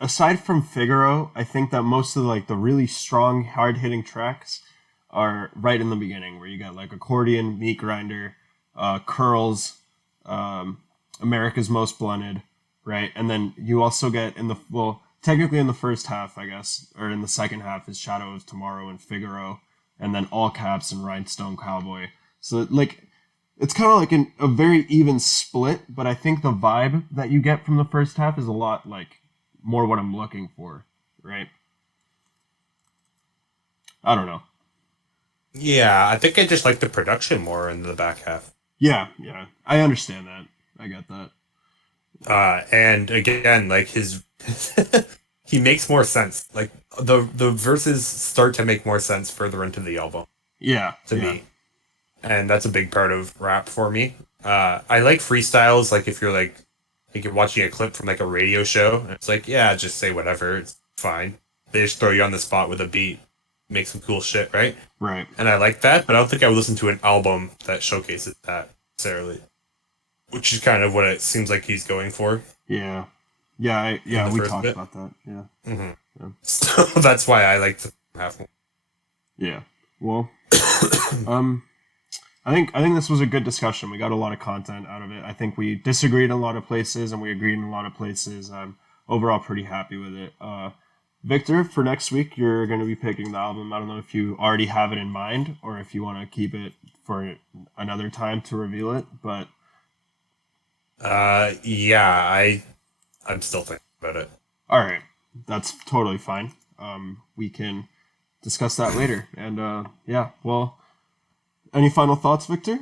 aside from Figaro, I think that most of like the really strong, hard-hitting tracks are right in the beginning where you got like accordion, meat grinder, curls, America's Most Blunted, right? And then you also get in the well, technically in the first half, I guess, or in the second half is Shadow of Tomorrow and Figaro, and then All Caps and Rhinestone Cowboy. So like it's kind of like a very even split, but I think the vibe that you get from the first half is a lot like more what I'm looking for, right? I don't know. Yeah, I think I just like the production more in the back half. Yeah, I understand that. I get that. And again, like his he makes more sense. Like the verses start to make more sense further into the album to Yeah, me, and that's a big part of rap for me. I like freestyles. Like if you're like Like you're watching a clip from like a radio show, and it's like, yeah, just say whatever, it's fine. They just throw you on the spot with a beat, make some cool shit, right? Right. And I like that, but I don't think I would listen to an album that showcases that necessarily. Which is kind of what it seems like he's going for. Yeah. Yeah, we talked about that. Yeah. Mm-hmm. Yeah. So that's why I like the half one. Yeah. Well, I think this was a good discussion. We got a lot of content out of it. I think we disagreed in a lot of places and we agreed in a lot of places. I'm overall pretty happy with it. Victor, for next week, you're going to be picking the album. I don't know if you already have it in mind or if you want to keep it for another time to reveal it, but yeah, I'm still thinking about it. All right, that's totally fine. We can discuss that later. And yeah, well, any final thoughts, Victor?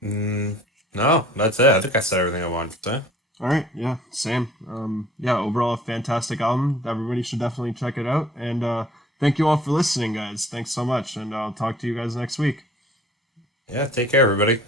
No, that's it. I think I said everything I wanted to say. All right, yeah, same. Yeah, overall, a fantastic album. Everybody should definitely check it out. And thank you all for listening, guys. Thanks so much, and I'll talk to you guys next week. Yeah, take care, everybody.